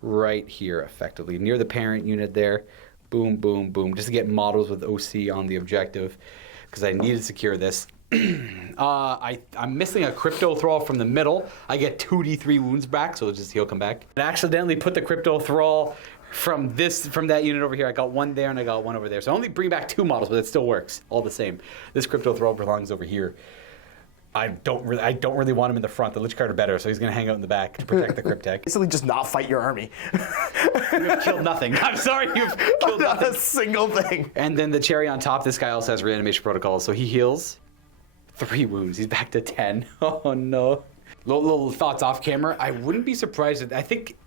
right here, effectively, near the parent unit there. Boom, boom, boom. Just to get models with OC on the objective, because I need to secure this. I'm missing a crypto thrall from the middle. I get 2d3 wounds back, so he'll come back. I accidentally put the crypto thrall from that unit over here. I got 1 there and I got 1 over there. So I only bring back 2 models, but it still works all the same. This crypto thrall belongs over here. I don't really want him in the front. The Lich Guard are better, so he's going to hang out in the back to protect the Cryptek. Basically, just not fight your army. You've killed nothing. I'm sorry, you've killed not nothing. a single thing. And then the cherry on top, this guy also has reanimation protocols, so he heals 3 wounds. He's back to 10. Oh, no. Little thoughts off camera. I wouldn't be surprised.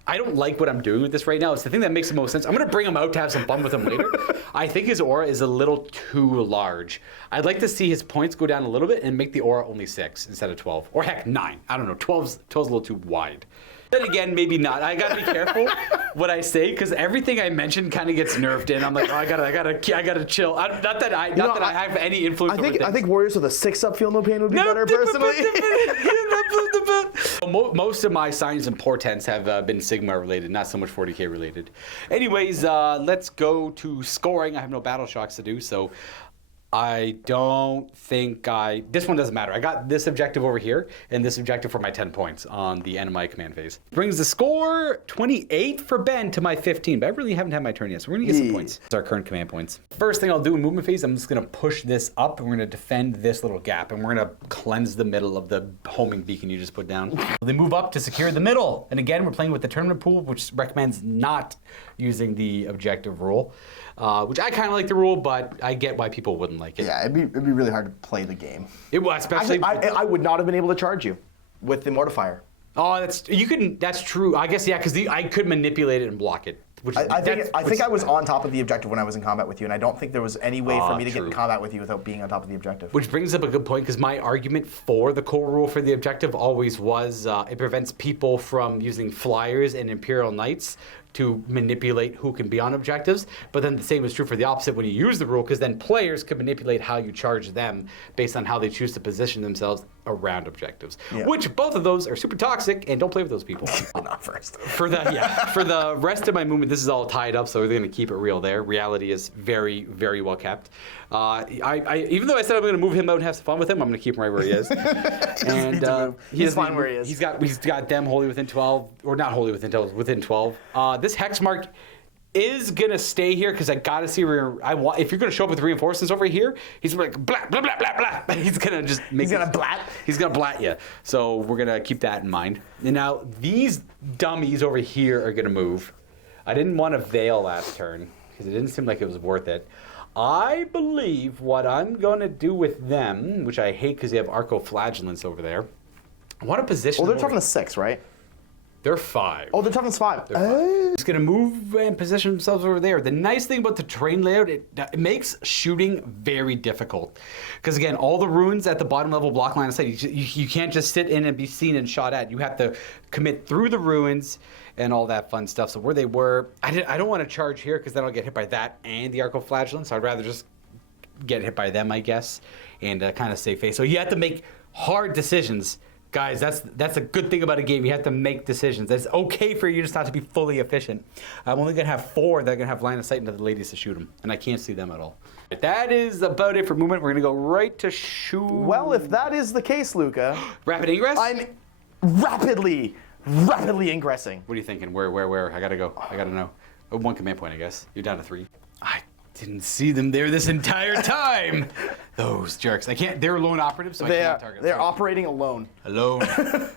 I don't like what I'm doing with this right now. It's the thing that makes the most sense. I'm going to bring him out to have some fun with him later. I think his aura is a little too large. I'd like to see his points go down a little bit and make the aura only 6 instead of 12. Or heck, 9. I don't know. 12's a little too wide. Then again, maybe not. I gotta be careful what I say because everything I mentioned kind of gets nerfed in. I'm like, oh, I gotta chill. Not that I have any influence. I think warriors with a 6-up feel no pain would be better personally. Most of my signs and portents have been Sigma related, not so much 40k related. Anyways, let's go to scoring. I have no battle shocks to do, so I don't think this one doesn't matter. I got this objective over here and this objective for my 10 points on the end of my command phase. Brings the score 28 for Ben to my 15, but I really haven't had my turn yet, so we're gonna get some points. It's our current command points. First thing I'll do in movement phase, I'm just gonna push this up and we're gonna defend this little gap and we're gonna cleanse the middle of the homing beacon you just put down. They move up to secure the middle. And again, we're playing with the tournament pool, which recommends not using the objective rule. Which I kind of like the rule, but I get why people wouldn't like it. Yeah, it'd be really hard to play the game. It was, especially. I would not have been able to charge you with the mortifier. Oh, that's true. I guess, yeah, because I could manipulate it and block it. I think I was on top of the objective when I was in combat with you, and I don't think there was any way for me to get in combat with you without being on top of the objective. Which brings up a good point, because my argument for the core rule for the objective always was it prevents people from using flyers and Imperial Knights to manipulate who can be on objectives, but then the same is true for the opposite when you use the rule, because then players can manipulate how you charge them based on how they choose to position themselves around objectives. Yeah. Which both of those are super toxic, and don't play with those people. Not first. For the rest of my movement, this is all tied up, so we're going to keep it real there. Reality is very, very well kept. Even though I said I'm going to move him out and have some fun with him, I'm going to keep him right where he is. And he's fine where he is. He's got them wholly within 12, or not wholly within 12, within 12. This hex mark is gonna stay here because I gotta see where if you're gonna show up with reinforcements over here, he's like blah blah blah blah blah. He's gonna just make. He's gonna blat. He's gonna blat you. So we're gonna keep that in mind. And now these dummies over here are gonna move. I didn't want to veil last turn because it didn't seem like it was worth it. I believe what I'm gonna do with them, which I hate because they have arcoflagellants over there. I want to position. Well, they're toughness 6, right? They're 5. Oh, they're toughness 5. He's going to move and position themselves over there. The nice thing about the terrain layout, it makes shooting very difficult. Because again, all the ruins at the bottom level block line of sight, you can't just sit in and be seen and shot at. You have to commit through the ruins and all that fun stuff. So where they were, I don't want to charge here because then I'll get hit by that and the arcoflagellants. So I'd rather just get hit by them, I guess, and kind of save face. So you have to make hard decisions Guys, that's a good thing about a game. You have to make decisions. It's okay for you just not to be fully efficient. I'm only going to have 4 that are going to have line of sight into the ladies to shoot them, and I can't see them at all. That is about it for movement. We're going to go right to shoot. Well, if that is the case, Luca. Rapid ingress? I'm rapidly ingressing. What are you thinking? Where? I got to go. I got to know. 1 command point, I guess. You're down to 3. I didn't see them there this entire time. Those jerks. I can't. They're lone operatives, so I can't target them. They're operating alone. Alone.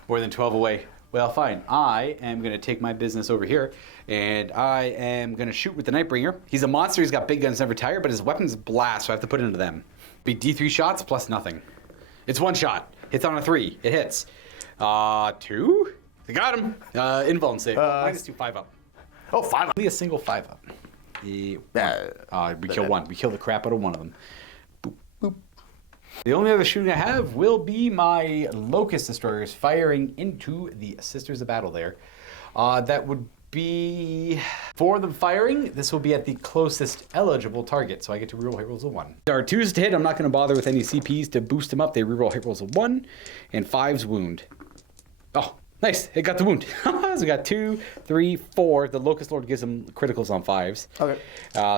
More than 12 away. Well, fine. I am going to take my business over here, and I am going to shoot with the Nightbringer. He's a monster. He's got big guns, never tire, but his weapons blast, so I have to put it into them. Be D3 shots plus nothing. It's 1 shot. Hits on a 3. It hits. 2? I got him. Invuln save. -2, 5 up. Oh, 5 up. Only a single 5 up. We kill 1. We kill the crap out of one of them. Boop, boop. The only other shooting I have will be my Locust Destroyers firing into the Sisters of Battle there. That would be... For them firing, this will be at the closest eligible target, so I get to reroll hit rolls of 1. There are 2s to hit. I'm not going to bother with any CPs to boost them up. They reroll hit rolls of 1, and 5's wound. Oh, nice. It got the wound. So we got 2, 3, 4. The Locust Lord gives them criticals on 5s. Okay.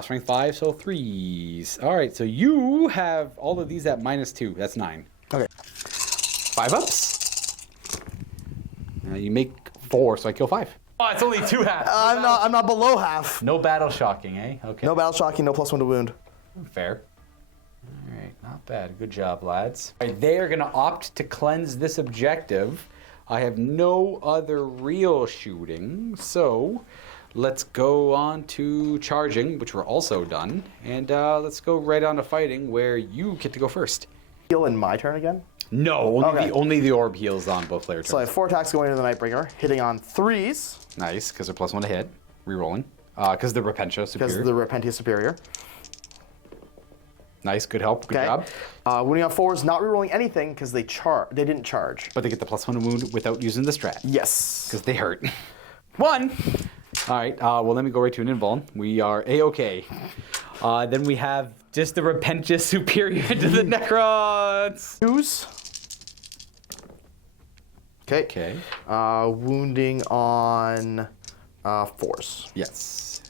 Strength 5, so 3s. All right, so you have all of these at -2. That's 9. Okay. 5 ups. You make 4, so I kill 5. Oh, it's only 2 halves. I'm not below half. No battle shocking, eh? Okay. No battle shocking, no +1 to wound. Fair. All right, not bad. Good job, lads. All right, they are going to opt to cleanse this objective. I have no other real shooting, so let's go on to charging, which we're also done, and let's go right on to fighting, where you get to go first. Heal in my turn again? No, only the orb heals on both player turns. So I have 4 attacks going into the Nightbringer, hitting on 3s. Nice, because they're +1 to hit. Rerolling. Because they're Repentia superior. Because the Repentia superior. Nice, good help, good job. Wounding on 4s, not rerolling anything because they didn't charge. But they get the +1 to wound without using the strat. Yes. Because they hurt. 1! All right, well, let me go right to an invuln. We are A-okay. Then we have just the Repentia superior to the Necrons. 2s. Okay. Okay. Wounding on 4s. Yes.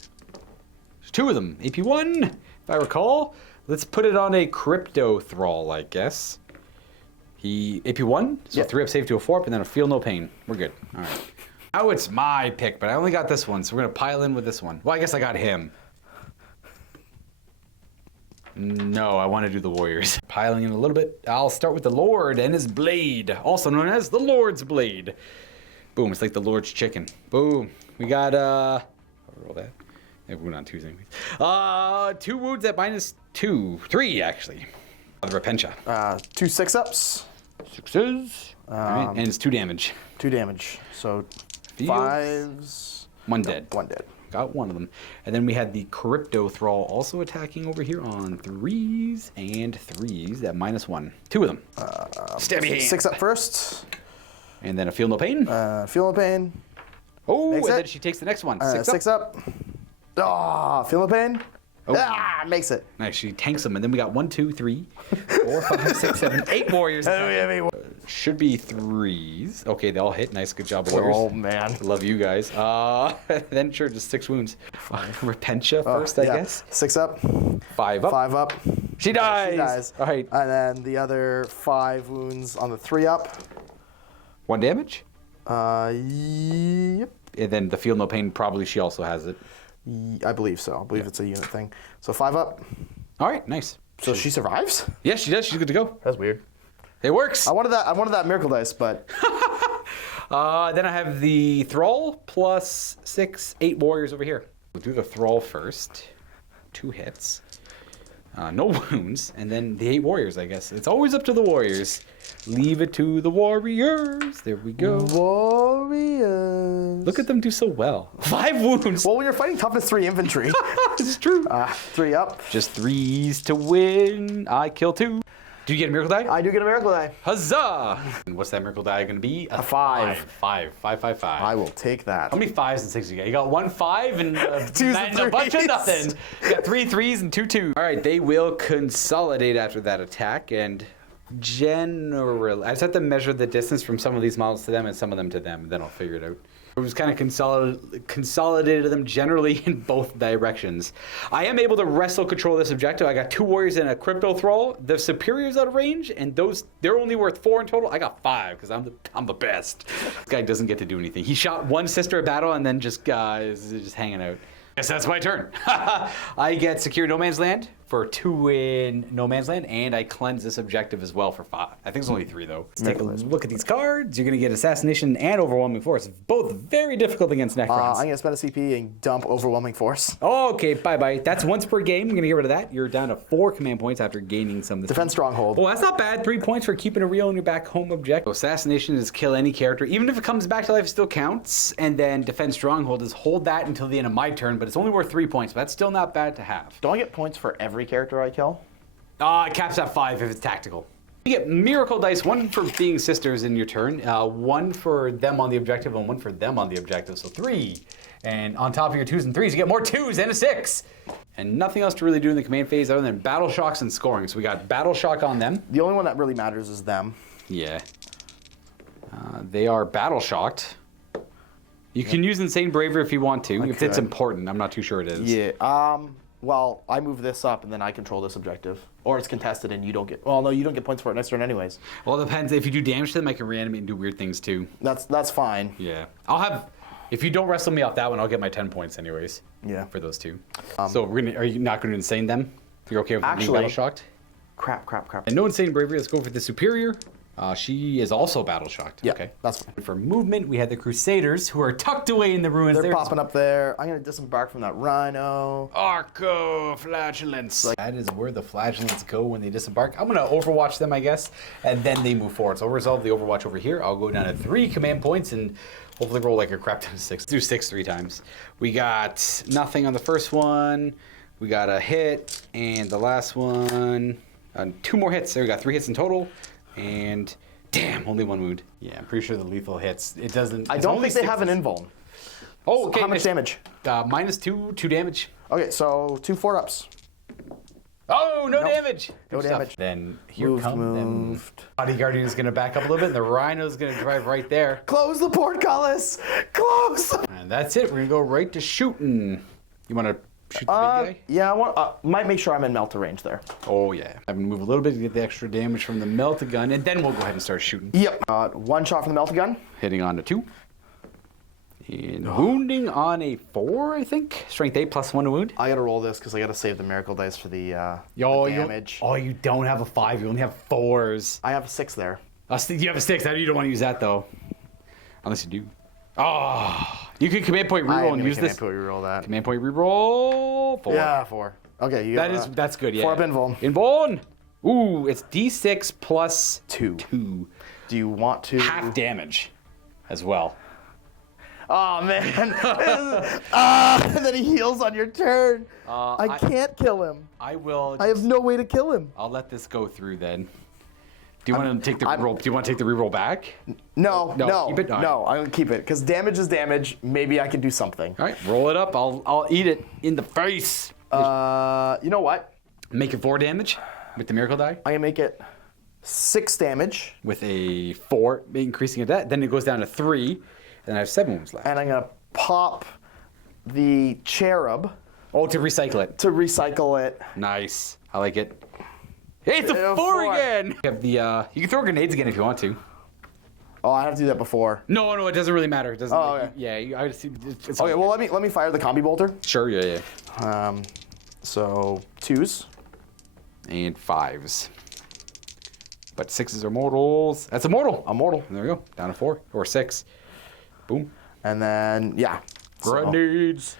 There's 2 of them. AP1, if I recall. Let's put it on a Crypto Thrall, I guess. He AP1, so 3 up save to a 4 up, and then a feel no pain. We're good. All right. Now it's my pick, but I only got this one, so we're going to pile in with this one. Well, I guess I got him. No, I want to do the Warriors. Piling in a little bit. I'll start with the Lord and his blade, also known as the Lord's Blade. Boom, it's like the Lord's chicken. Boom. We got, I'll roll that. Yeah, wound on 2 things. 2 wounds at -2. 3, actually. The Repentia. 2 6-ups. 6s. Right. And it's 2 damage. 2 damage. So Feels. 5s. 1 dead. 1 dead. Got 1 of them. And then we had the Crypto Thrall also attacking over here on 3s and 3s at -1. 2 of them. Stabby hand. 6 up first. And then a feel no pain. Feel no pain. Oh, Makes and it. then she takes the next one. 6 up. Ah, feel no pain. Oh. Ah, makes it. Nice, she tanks them. And then we got 1, 2, 3, 4, 5, 6, 7, 8 warriors. Should be 3s. Okay, they all hit. Nice, good job, warriors. Oh, man. Love you guys. Then sure, just 6 wounds. Repentia first, I guess. 6 up. 5 up. 5 up. She dies. She dies. All right. And then the other 5 wounds on the 3 up. 1 damage. Yep. And then the feel no pain, probably she also has it. I believe so. I believe it's a unit thing. So 5 up. All right, nice. So she survives? Yeah, she does. She's good to go. That's weird. It works. I wanted that miracle dice, but Then I have the Thrall plus 6, 8 warriors over here. We'll do the Thrall first. 2 hits. No wounds. And then the 8 warriors, I guess. It's always up to the warriors. Leave it to the warriors. There we go. Warriors. Look at them do so well. 5 wounds. Well, when you're fighting toughness 3 infantry. This is true. 3 up. Just 3s to win. I kill 2. Do you get a miracle die? I do get a miracle die. Huzzah! And what's that miracle die going to be? A 5. 5. I will take that. How many 5s and 6s you got? You got 1 5 and Twos and a bunch of threes. nothing. You got 3 3s and 2 2s. All right, they will consolidate after that attack, and General. I just have to measure the distance from some of these models to them and some of them to them, and then I'll figure it out. It was kind of consolidated them generally in both directions. I am able to wrestle control this objective. I got 2 warriors and a crypto thrall. The superior's out of range, and they're only worth 4 in total. I got 5 because I'm the best. This guy doesn't get to do anything. He shot 1 sister of battle and then just is just hanging out. Guess that's my turn. I get secure no man's land for 2 in no man's land, and I cleanse this objective as well for 5. I think it's only 3 though. Let's take a look at these cards. You're gonna get assassination and overwhelming force, both very difficult against Necrons. I'm gonna spend a CP and dump overwhelming force. Oh, okay, bye. That's once per game. I'm gonna get rid of that. You're down to 4 command points after gaining some. Defense stronghold. Oh, that's not bad. 3 points for keeping it real in your back home objective. Assassination is kill any character, even if it comes back to life, it still counts. And then defense stronghold is hold that until the end of my turn, but it's only worth 3 points. But that's still not bad to have. Don't I get points for every character I kill? It caps at 5 if it's tactical. You get miracle dice, 1 for being sisters in your turn, 1 for them on the objective, and 1 for them on the objective, so 3. And on top of your 2s and 3s, you get more 2s and a 6. And nothing else to really do in the command phase other than battle shocks and scoring. So we got battle shock on them. The only one that really matters is them. Yeah. They are battle shocked. You can use insane bravery if you want to, if it's important. I'm not too sure it is. Yeah. Well, I move this up and then I control this objective. Or it's contested and you don't get... Well, no, you don't get points for it next turn anyways. Well, it depends. If you do damage to them, I can reanimate and do weird things too. That's fine. Yeah. I'll have... If you don't wrestle me off that one, I'll get my 10 points anyways. Yeah. For those 2. So are you not going to insane them? You're okay with being battle shocked? Crap. And no insane bravery. Let's go for the superior. She is also battle shocked. Yeah, okay. that's fine. For movement, we had the Crusaders, who are tucked away in the ruins. They're popping up there. I'm going to disembark from that rhino. Arco flagellants. That is where the flagellants go when they disembark. I'm going to overwatch them, I guess, and then they move forward. So I'll resolve the overwatch over here. I'll go down to 3 command points and hopefully roll like a crap ton of 6. Do 6 3 times. We got nothing on the first one. We got a hit, and the last one, 2 more hits. There we got 3 hits in total. And damn, only 1 wound. Yeah, I'm pretty sure the lethal hits. It doesn't. I don't think they have an invuln. Oh, okay. How much damage? -2, 2 damage. Okay, so 2 4-ups. Oh, no damage. No damage. Then here Moved. Them. Bodyguardian is gonna back up a little bit, and the rhino's gonna drive right there. Close the portcullis. Close. And that's it. We're gonna go right to shooting. You wanna shoot the big guy? Yeah, I want. Might make sure I'm in melt range there. Oh yeah. I'm gonna move a little bit to get the extra damage from the melta gun, and then we'll go ahead and start shooting. Yep. 1 shot from the melta gun. Hitting on a 2. And wounding on a 4, I think. Strength 8 plus 1 to wound. I gotta roll this because I gotta save the miracle dice for the damage. You don't have a 5. You only have 4s. I have a 6 there. You have a 6. You don't want to use that though, unless you do. Oh, you can command point reroll and use this. Command point reroll that. Command point reroll 4. Yeah, 4. Okay, you got that's good. Yeah. 4 up invuln. Invuln. Ooh, it's D6 plus 2. 2. Do you want to half damage as well? Oh man! And then he heals on your turn. I can't kill him. I will. I have no way to kill him. I'll let this go through then. Do you want to take the reroll? Do you want to take the reroll back? No. Keep it. No, I'm gonna keep it because damage is damage. Maybe I can do something. All right, roll it up. I'll eat it in the face. You know what? Make it 4 damage with the miracle die. I'm gonna make it 6 damage with a 4, increasing it that. Then it goes down to 3, and I have 7 wounds left. And I'm gonna pop the cherub. Oh, to recycle it. To recycle it. Nice. I like it. Hey, it's a 4 again. You have the. You can throw grenades again if you want to. Oh, I have to do that before. No, it doesn't really matter. It doesn't. Oh, okay. Yeah, it's okay, well let me fire the combi bolter. Sure. Yeah. So 2s and 5s. But 6s are mortals. That's a mortal. A mortal. There we go. Down to 4 or 6. Boom. And then grenades.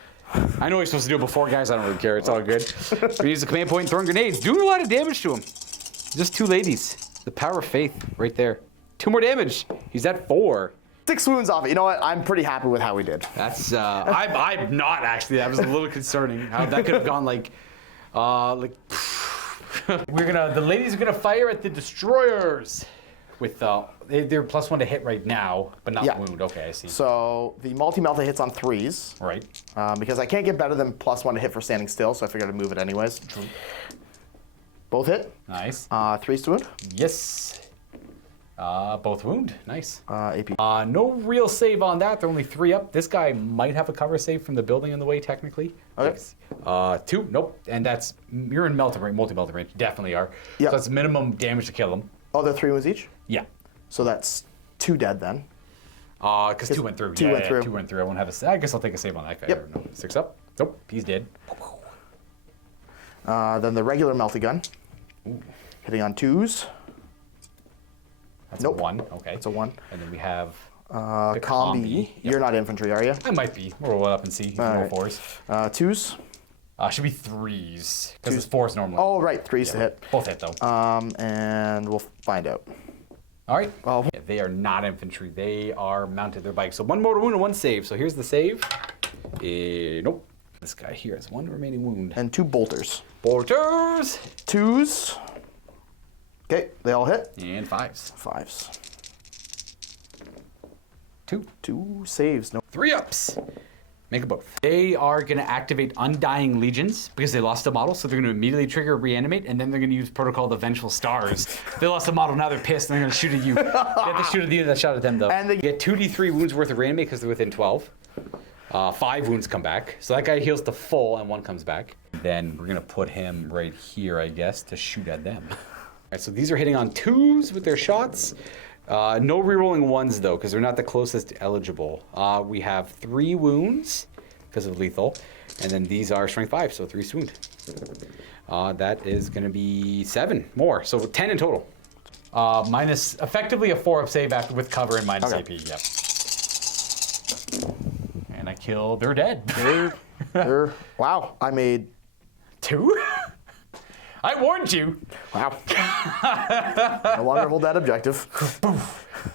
I know you're supposed to do it before, guys. I don't really care. It's all good. We use the command point and throwing grenades. Doing a lot of damage to him. Just 2 ladies. The power of faith right there. 2 more damage. He's at 4. 6 wounds off it. You know what? I'm pretty happy with how we did. That's I'm not actually. That was a little concerning. How that could have gone like the ladies are gonna fire at the destroyers with they're +1 to hit right now, but not wound. Okay, I see. So the multi-melta hits on 3s. Right. Because I can't get better than +1 to hit for standing still, so I figured I'd move it anyways. Both hit. Nice. 3s to wound. Yes. Both wound. Nice. AP. No real save on that. They're only 3 up. This guy might have a cover save from the building in the way, technically. Okay. 2. Nope. And that's, you're in multi-melting range. Definitely are. Yep. So that's minimum damage to kill them. Oh, they're 3 wounds each? Yeah. So that's 2 dead then. Because 2 went through. 2 went through. 2 went through. I won't have I guess I'll take a save on that guy. Yep. I don't know. 6 up. Nope. He's dead. Then the regular melty gun. Ooh. Hitting on 2s. That's Nope. a 1. Okay. That's a 1. And then we have Combi. combi. Yep. You're not infantry, are you? I might be. We'll roll it up and see. Roll right. 4s. 2s. Should be 3s. Because it's 4s normally. Oh, right. 3s to hit. Both hit, though. And we'll find out. All right. Oh. Yeah, they are not infantry. They are mounted their bikes. So 1 mortal wound and 1 save. So here's the save. Nope. This guy here has 1 remaining wound. And 2 bolters. Bolters! 2s. Okay, they all hit. And 5s. 5s. 2. 2 saves. No. 3 ups. Make a both. They are going to activate Undying Legions because they lost a model, so they're going to immediately trigger Reanimate, and then they're going to use Protocol the Vengeful Stars. They lost a model, now they're pissed, and they're going to shoot at you. You have to shoot at the unit that shot at them, though. And they get 2d3 wounds worth of Reanimate because they're within 12. 5 wounds come back. So that guy heals to full, and 1 comes back. Then we're going to put him right here, I guess, to shoot at them. All right, so these are hitting on 2s with their shots. No rerolling 1s, though, because they're not the closest eligible. We have 3 wounds because of lethal, and then these are strength 5, so 3 wound. That is going to be 7 more, so 10 in total. Minus effectively a 4-up save after with cover and minus AP. Yep. And I killed. They're dead. They're, wow, I made 2. I warned you. Wow. No longer hold that objective.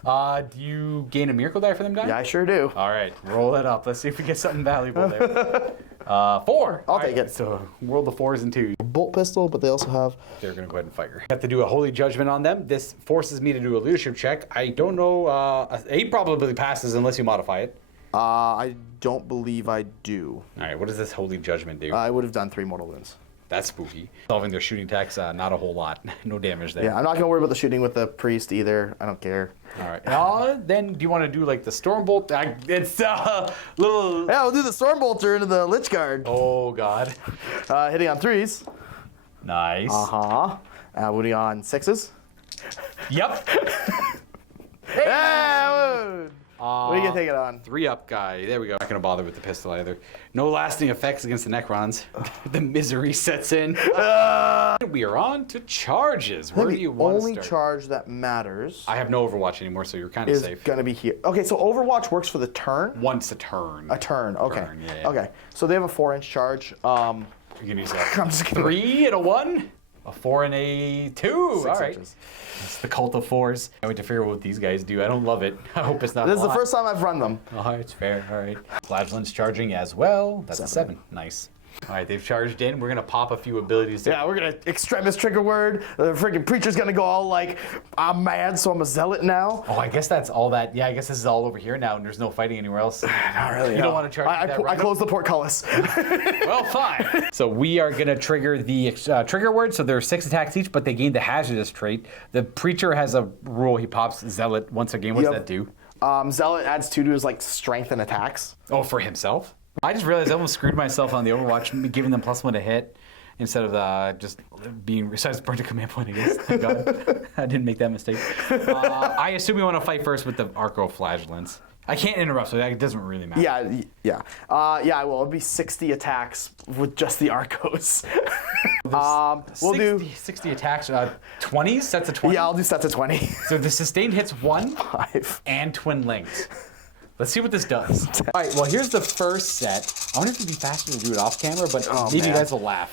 Do you gain a miracle die for them, guys? Yeah, I sure do. All right, roll it up. Let's see if we get something valuable there. 4. I'll take it. So roll the 4s and 2s. Bolt pistol, but they also have... They're going to go ahead and fire. I have to do a holy judgment on them. This forces me to do a leadership check. I don't know. 8 probably passes unless you modify it. I don't believe I do. All right, what does this holy judgment do? I would have done 3 mortal wounds. That's spooky. Solving their shooting attacks, not a whole lot. No damage there. Yeah, I'm not going to worry about the shooting with the priest either. I don't care. All right. Then do you want to do like the Stormbolt? It's little... Yeah, we'll do the Stormbolter into the Lich Guard. Oh, God. Hitting on 3s. Nice. Wounding on 6s. Yep. Yeah, what are you going to take it on? 3 up guy. There we go. Not going to bother with the pistol either. No lasting effects against the Necrons. The misery sets in. We are on to charges. Where do you want to start? The only charge that matters... I have no Overwatch anymore, so you're kind of safe. Is going to be here. Okay, so Overwatch works for the turn? Once a turn. A turn, okay. Turn, yeah. Okay, so they have a 4-inch charge. You're going to use that. I'm just kidding. 3 and a 1? A 4 and a 2. 6 All right. inches. It's the cult of 4s. I wait to figure out what these guys do. I don't love it. I hope it's not This is a the lot. first time I've run them. Oh, it's fair. All right. Flagellant's charging as well. That's a 7. Nice. All right, they've charged in. We're going to pop a few abilities. Yeah, we're going to extremist trigger word. The freaking preacher's going to go all like, I'm mad, so I'm a zealot now. Oh, I guess that's all that. Yeah, I guess this is all over here now, and there's no fighting anywhere else. Not really. You don't want to charge that I closed the portcullis. Well, fine. So we are going to trigger the trigger word. So there are 6 attacks each, but they gain the hazardous trait. The preacher has a rule. He pops zealot once a game. What does that do? Zealot adds 2 to his like strength and attacks. Oh, for himself? I just realized I almost screwed myself on the Overwatch, giving them +1 to hit instead of just being besides burn to command point. I guess. Thank God, I didn't make that mistake. I assume we want to fight first with the Arco Flagellants. I can't interrupt, so that doesn't really matter. Yeah. I will. It'll be 60 attacks with just the Arcos. We'll do 60 attacks. 20 sets of 20. Yeah, I'll do sets of 20. So the sustained hits 1 5 and twin linked. Let's see what this does. All right, well, here's the first set. I wonder if it'd be faster to do it off camera, but maybe you guys will laugh.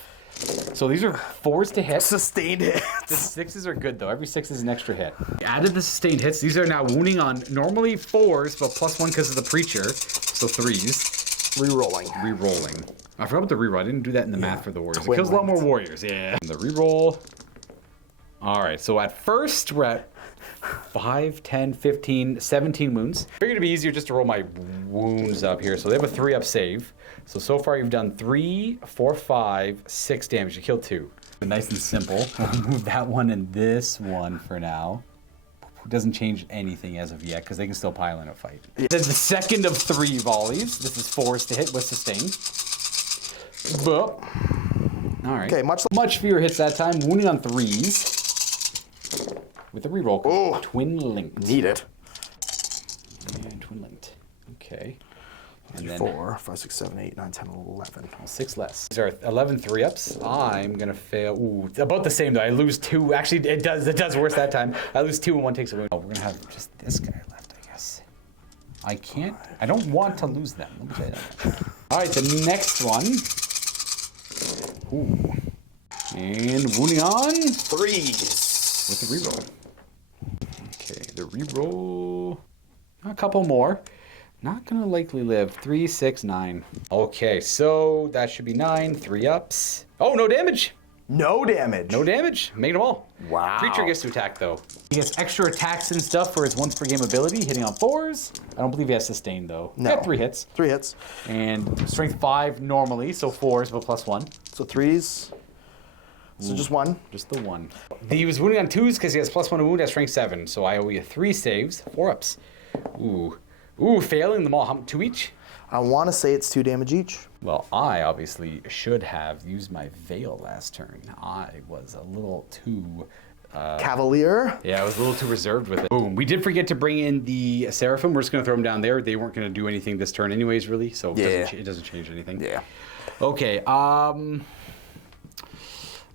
So these are 4s to hit. Sustained hits. The 6s are good, though. Every 6 is an extra hit. Added the sustained hits. These are now wounding on normally 4s, but +1 because of the preacher. So 3s. Rerolling. I forgot about the reroll. I didn't do that in the math for the warriors. It kills a lot more warriors, yeah. And the reroll. All right, so at first, we're at 5, 10, 15, 17 wounds. Figured it'd be easier just to roll my wounds up here. So they have a 3-up save. So far you've done 3, 4, 5, 6 damage. You killed 2. Nice and simple. We'll move that one and this one for now. It doesn't change anything as of yet because they can still pile in a fight. Yeah. This is the second of 3 volleys. This is 4s to hit with sustain. All right. Okay, much fewer hits that time. Wounding on 3s. With a reroll. Oh, twin linked. Need it. And twin linked. Okay. And then 4, 5, 6, 7, 8, 9, 10, 11. 6 less. These are 11 3-ups. I'm gonna fail. Ooh, it's about the same though. I lose 2. Actually, it does worse that time. I lose 2 and 1 takes a wound. Oh, we're gonna have just this guy left, I guess. I can't. I don't want to lose them. Let me tell you that. All right, the next one. Ooh. And wounding on 3s. with the reroll. Okay, the reroll. A couple more. Not gonna likely live. 3, 6, 9. Okay, so that should be 9. 3-ups. Oh, no damage. No damage. No damage. Made them all. Wow. Creature gets to attack though. He gets extra attacks and stuff for his once per game ability, hitting on 4s. I don't believe he has sustain though. No. Got 3 hits. 3 hits. And strength 5 normally, so 4s but +1. So 3s. So just 1. Just the 1. He was wounding on 2s because he has +1 to wound at strength 7. So I owe you 3 saves, 4-ups. Ooh. Ooh, failing them all. How 2 each? I want to say it's 2 damage each. Well, I obviously should have used my veil last turn. I was a little too... Cavalier. Yeah, I was a little too reserved with it. Boom. We did forget to bring in the Seraphim. We're just going to throw them down there. They weren't going to do anything this turn anyways, really. So it doesn't change anything. Yeah. Okay.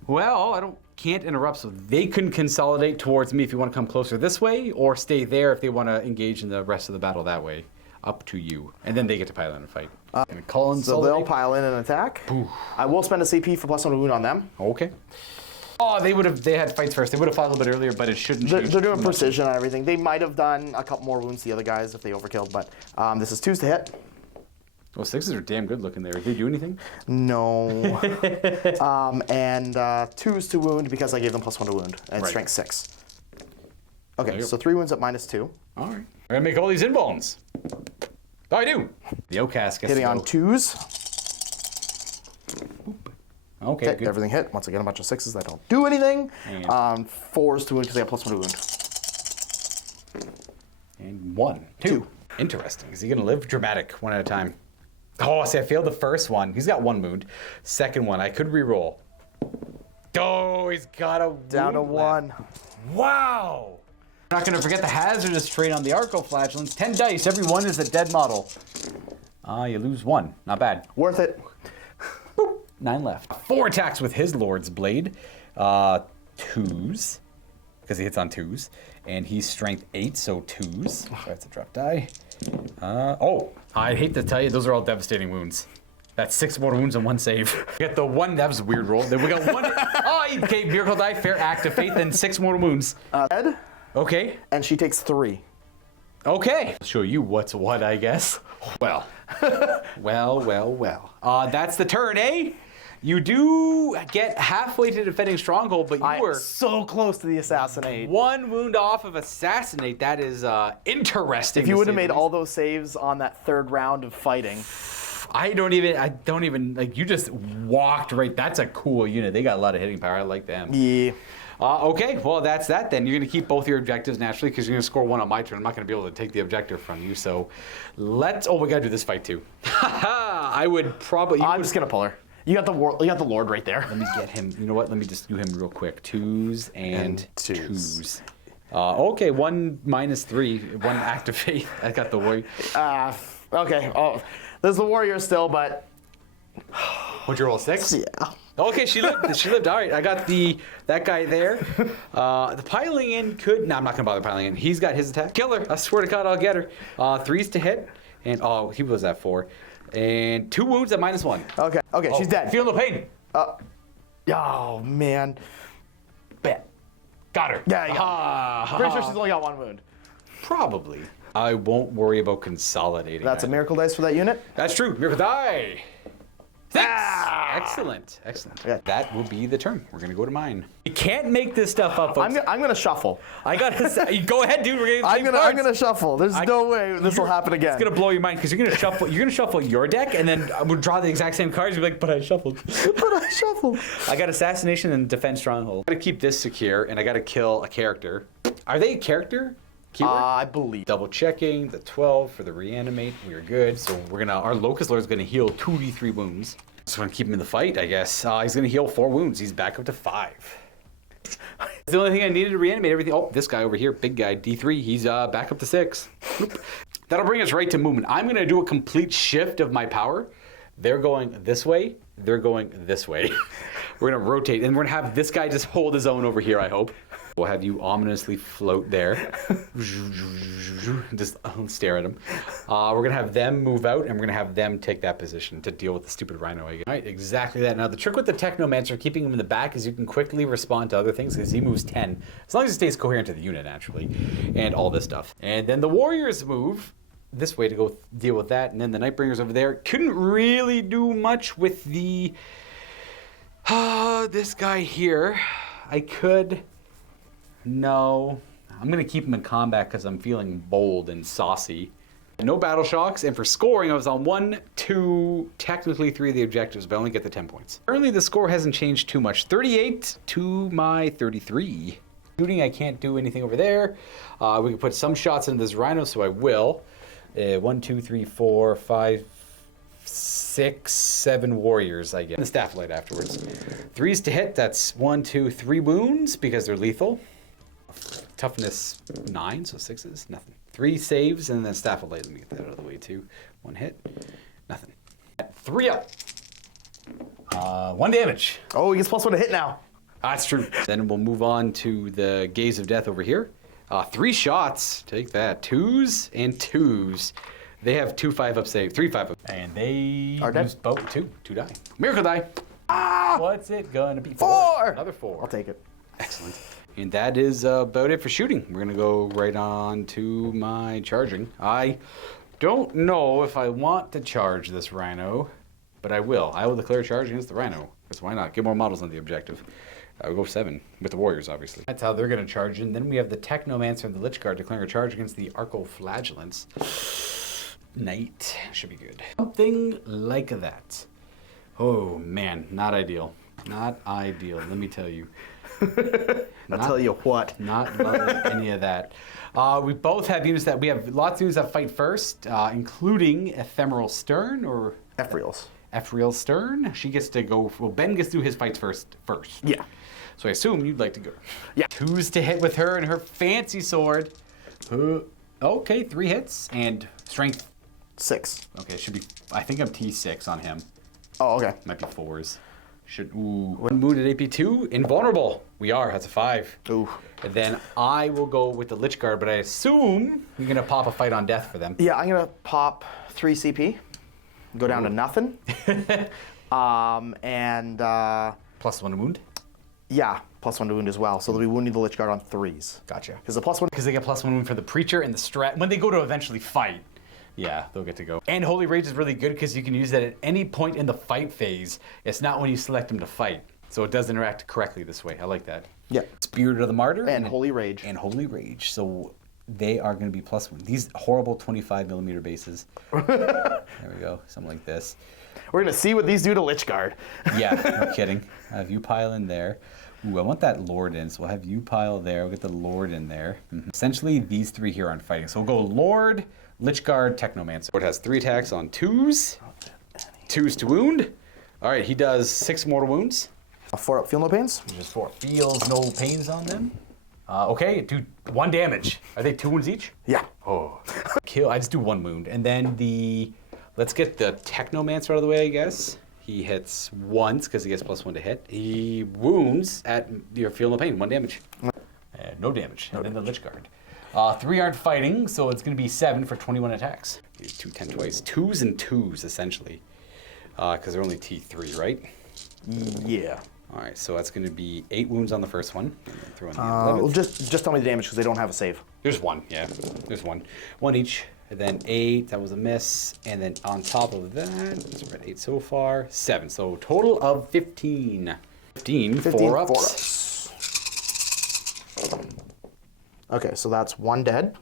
Well, can't interrupt, so they can consolidate towards me if you want to come closer this way, or stay there if they want to engage in the rest of the battle that way. Up to you. And then they get to pile in and fight. So they'll pile in and attack. Ooh. I will spend a CP for +1 to wound on them. Okay. Oh, they had fights first. They would have fought a little bit earlier, but it shouldn't change. They're doing precision and everything. They might have done a couple more wounds to the other guys if they overkilled, but this is 2s to hit. Well, 6s are damn good looking there. Did they do anything? No. And 2s to wound because I gave them +1 to wound and Right. strength 6. Okay, so 3 wounds at -2. All right. We're gonna make all these inbones. Oh, I do. The Outcast gets Hitting to on go. 2s. Okay, good. Everything hit. Once again, a bunch of 6s that don't do anything. And 4s to wound because they have +1 to wound. And 1, 2. Interesting. Is he gonna live? Dramatic. 1 at a time. Oh, see, I failed the first one. He's got 1 wound. Second one, I could re-roll. Oh, he's got a Down to wound 1. left. Wow. We're not going to forget the hazardous trait on the Arcoflagellants. 10 dice. Every one is a dead model. You lose 1. Not bad. Worth it. Boop. 9 left. 4 attacks with his Lord's Blade. 2s. Because he hits on 2s. And he's strength 8, so 2s. That's a drop die. I hate to tell you, those are all devastating wounds. That's 6 more wounds and 1 save. We got the 1, that was a weird roll. Then we got 1. Okay, Miracle Die, fair act of faith, and 6 more wounds. Ed, Okay. and she takes 3. Okay. I'll show you what's what, I guess. Well. well. That's the turn, eh? You do get halfway to defending Stronghold, but you were so close to the assassinate. 1 wound off of Assassinate. That is interesting. If you would have made all those saves on that 3rd round of fighting. I don't even, like, you just walked right. That's a cool unit. They got a lot of hitting power. I like them. Yeah. Okay, well, that's that then. You're going to keep both your objectives naturally because you're going to score 1 on my turn. I'm not going to be able to take the objective from you, so let's... Oh, we got to do this fight, too. I would probably... I'm just going to pull her. You got the Lord right there. Let me get him. You know what? Let me just do him real quick. 2s and 2s. 2s. Okay, 1 minus 3. 1 activate. I got the warrior. Okay. Oh, there's the warrior still, but... What'd you roll, 6? Yeah. Okay, she lived. She lived. All right, I got that guy there. The piling in could... No, I'm not going to bother piling in. He's got his attack. Kill her. I swear to God, I'll get her. 3s to hit. And, he was at 4. And 2 wounds at -1. Okay, she's dead. Feel no pain. Oh, man. Bet. Got her. Yeah, you got her. Pretty sure she's only got 1 wound. Probably. I won't worry about consolidating. That's a miracle dice for that unit? That's true. Miracle die. Excellent. Yeah. That will be the turn. We're gonna go to mine. You can't make this stuff up, folks. I'm gonna shuffle. I gotta say, go ahead, dude. We're I'm gonna shuffle. There's no way this will happen again. It's gonna blow your mind because you're gonna shuffle. You're gonna shuffle your deck, and then we'll draw the exact same cards. You'll be like, but I shuffled. I got assassination and defense stronghold. I gotta keep this secure, and I gotta kill a character. Are they a character? I believe. Double checking the 12 for the reanimate. We are good. So our Locust Lord is gonna heal 2d3 wounds. So I'm gonna keep him in the fight, I guess. He's gonna heal 4 wounds. He's back up to 5. It's the only thing I needed to reanimate everything. Oh, this guy over here, big guy, D3. He's back up to 6. That'll bring us right to movement. I'm gonna do a complete shift of my power. They're going this way. They're going this way. We're gonna rotate, and we're gonna have this guy just hold his own over here, I hope. We'll have you ominously float there. Just stare at him. We're gonna have them move out, and we're gonna have them take that position to deal with the stupid rhino again. All right, exactly that. Now the trick with the Technomancer, keeping him in the back, is you can quickly respond to other things because he moves 10, as long as he stays coherent to the unit naturally, and all this stuff. And then the Warriors move this way to go deal with that, and then the Nightbringers over there couldn't really do much with the this guy here. I could. No, I'm going to keep him in combat because I'm feeling bold and saucy. No battle shocks, and for scoring, I was on 1, 2, technically 3 of the objectives, but I only get the 10 points. Currently, the score hasn't changed too much. 38 to my 33. Shooting, I can't do anything over there. We can put some shots into this rhino, so I will. 1, 2, 3, 4, 5, 6, 7 warriors, I get. And the staff light afterwards. 3s to hit, that's 1, 2, 3 wounds because they're lethal. Toughness 9, so 6s, nothing. 3 saves, and then staff of light. Let me get that out of the way too. 1 hit, nothing. 3 up. 1 damage. Oh, he gets +1 to hit now. That's true. Then we'll move on to the Gaze of Death over here. 3 shots. Take that. 2s and 2s. They have 2 5-up save, 3 5-up, and they are dead. Both 2 die. Miracle die. What's it gonna be? 4. Another 4. I'll take it. Excellent. And that is about it for shooting. We're going to go right on to my charging. I don't know if I want to charge this rhino, but I will. I will declare charge against the rhino, because why not? Get more models on the objective. I'll go 7, with the warriors, obviously. That's how they're going to charge. And then we have the Technomancer and the Lich Guard declaring a charge against the Arcoflagellants. Knight. Should be good. Something like that. Oh, man. Not ideal. Not ideal, let me tell you. I'll tell you what. Not loving any of that. We both have units that we have lots of units that fight first, including Ephemeral Stern or Ephriel Stern. She gets to go. Well, Ben gets to do his fights first. Yeah. So I assume you'd like to go. Yeah. 2s to hit with her and her fancy sword. Okay, 3 hits and strength 6. Okay, it should be. I think I'm T6 on him. Oh, okay. Might be 4s. Ooh. 1 wound at AP2. Invulnerable. We are. That's a 5. Ooh. And then I will go with the Lich Guard, but I assume you're going to pop a fight on death for them. Yeah, I'm going to pop 3 CP. Go down to nothing. And... +1 wound? Yeah, +1 to wound as well. So they'll be wounding the Lich Guard on 3s. Gotcha. Because the +1... Because they get +1 wound for the Preacher and the Strat. When they go to eventually fight, yeah, they'll get to go. And Holy Rage is really good because you can use that at any point in the fight phase. It's not when you select them to fight. So it does interact correctly this way. I like that. Yeah. Spirit of the Martyr. And Holy Rage. And Holy Rage. So they are going to be +1. These horrible 25mm bases. There we go. Something like this. We're going to see what these do to Lich Guard. Yeah, no kidding. I have you pile in there. Ooh, I want that Lord in, so we'll have you pile there. We'll get the Lord in there. Essentially, these 3 here aren't fighting. So we'll go Lord, Lich Guard, Technomancer. Lord has 3 attacks on 2s. 2s to wound. All right, he does 6 mortal wounds. 4 up, feel no pains? Just 4. Feels no pains on them. Okay, do 1 damage. Are they 2 wounds each? Yeah. Oh. Kill. I just do 1 wound. And then let's get the Technomancer out of the way, I guess. He hits once because he gets +1 to hit. He wounds at your feel no pain. 1 damage. No damage. And then the Lich Guard. 3 aren't fighting, so it's going to be 7 for 21 attacks. 2, 10 twice. 2s and 2s, essentially. Because they're only T3, right? Yeah. All right, so that's going to be 8 wounds on the first one. And then throw in the Well, just tell me the damage because they don't have a save. There's 1, yeah. There's 1. 1 each. and then 8, that was a miss, and then on top of that, so we're at 8 so far, 7. So total of 15. 15 4-ups. Okay, so that's 1 dead.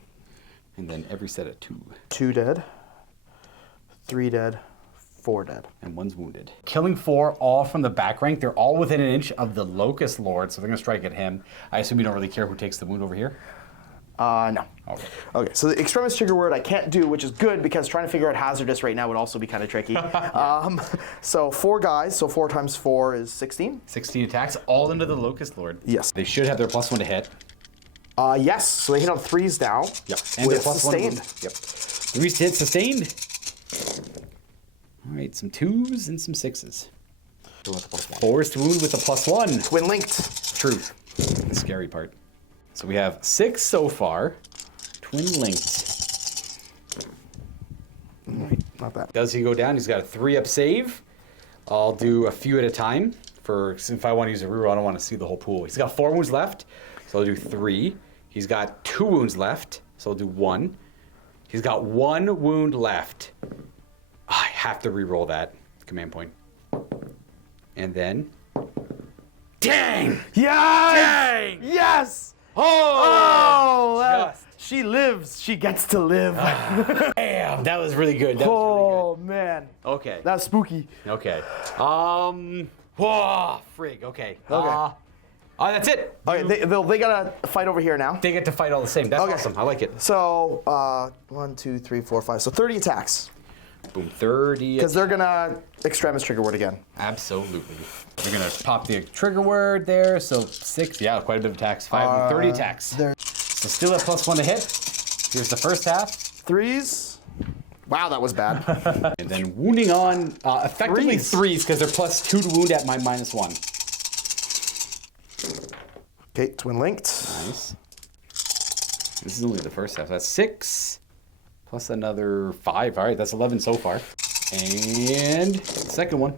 And then every set of 2. 2 dead. 3 dead. 4 dead. And 1's wounded. Killing 4, all from the back rank. They're all within an inch of the Locust Lord, so they're going to strike at him. I assume you don't really care who takes the wound over here? No. Okay. Okay, so the extremis trigger word I can't do, which is good because trying to figure out hazardous right now would also be kind of tricky. So 4 guys, so 4 times 4 is 16. 16 attacks, all into the Locust Lord. Yes. They should have their +1 to hit. Yes, so they hit on 3s now. Yep. And with their +1 sustained. Yep. 3s to hit, sustained. All right, some 2s and some 6s. 4s to wound with a +1. Twin linked. Truth. The scary part. So we have 6 so far. Twin linked. Not bad. Does he go down? He's got a 3-up save. I'll do a few at a time. If I want to use a reroll, I don't want to see the whole pool. He's got 4 wounds left, so I'll do 3. He's got 2 wounds left, so I'll do 1. He's got 1 wound left. I have to reroll that command point. And then... Dang! Yes! Dang! Yes! Oh! She lives. She gets to live. Damn, that was really good. That was Oh, man. really good. Okay. That's spooky. Okay. Whoa, frig. Okay. That's it. Okay, they gotta fight over here now. They get to fight all the same. That's Okay. awesome. I like it. So, 1, 2, 3, 4, 5. So 30 attacks. Boom, 30. Because they're gonna extremis trigger word again. Absolutely. They're gonna pop the trigger word there. So 6. Yeah, quite a bit of attacks. 5, 30 attacks. So still at +1 to hit. Here's the first half. 3s. Wow, that was bad. And then wounding on effectively 3s because they're +2 to wound at my -1. Okay, twin linked. Nice. This is only the first half. That's 6 plus another 5. All right, that's 11 so far. And the second one.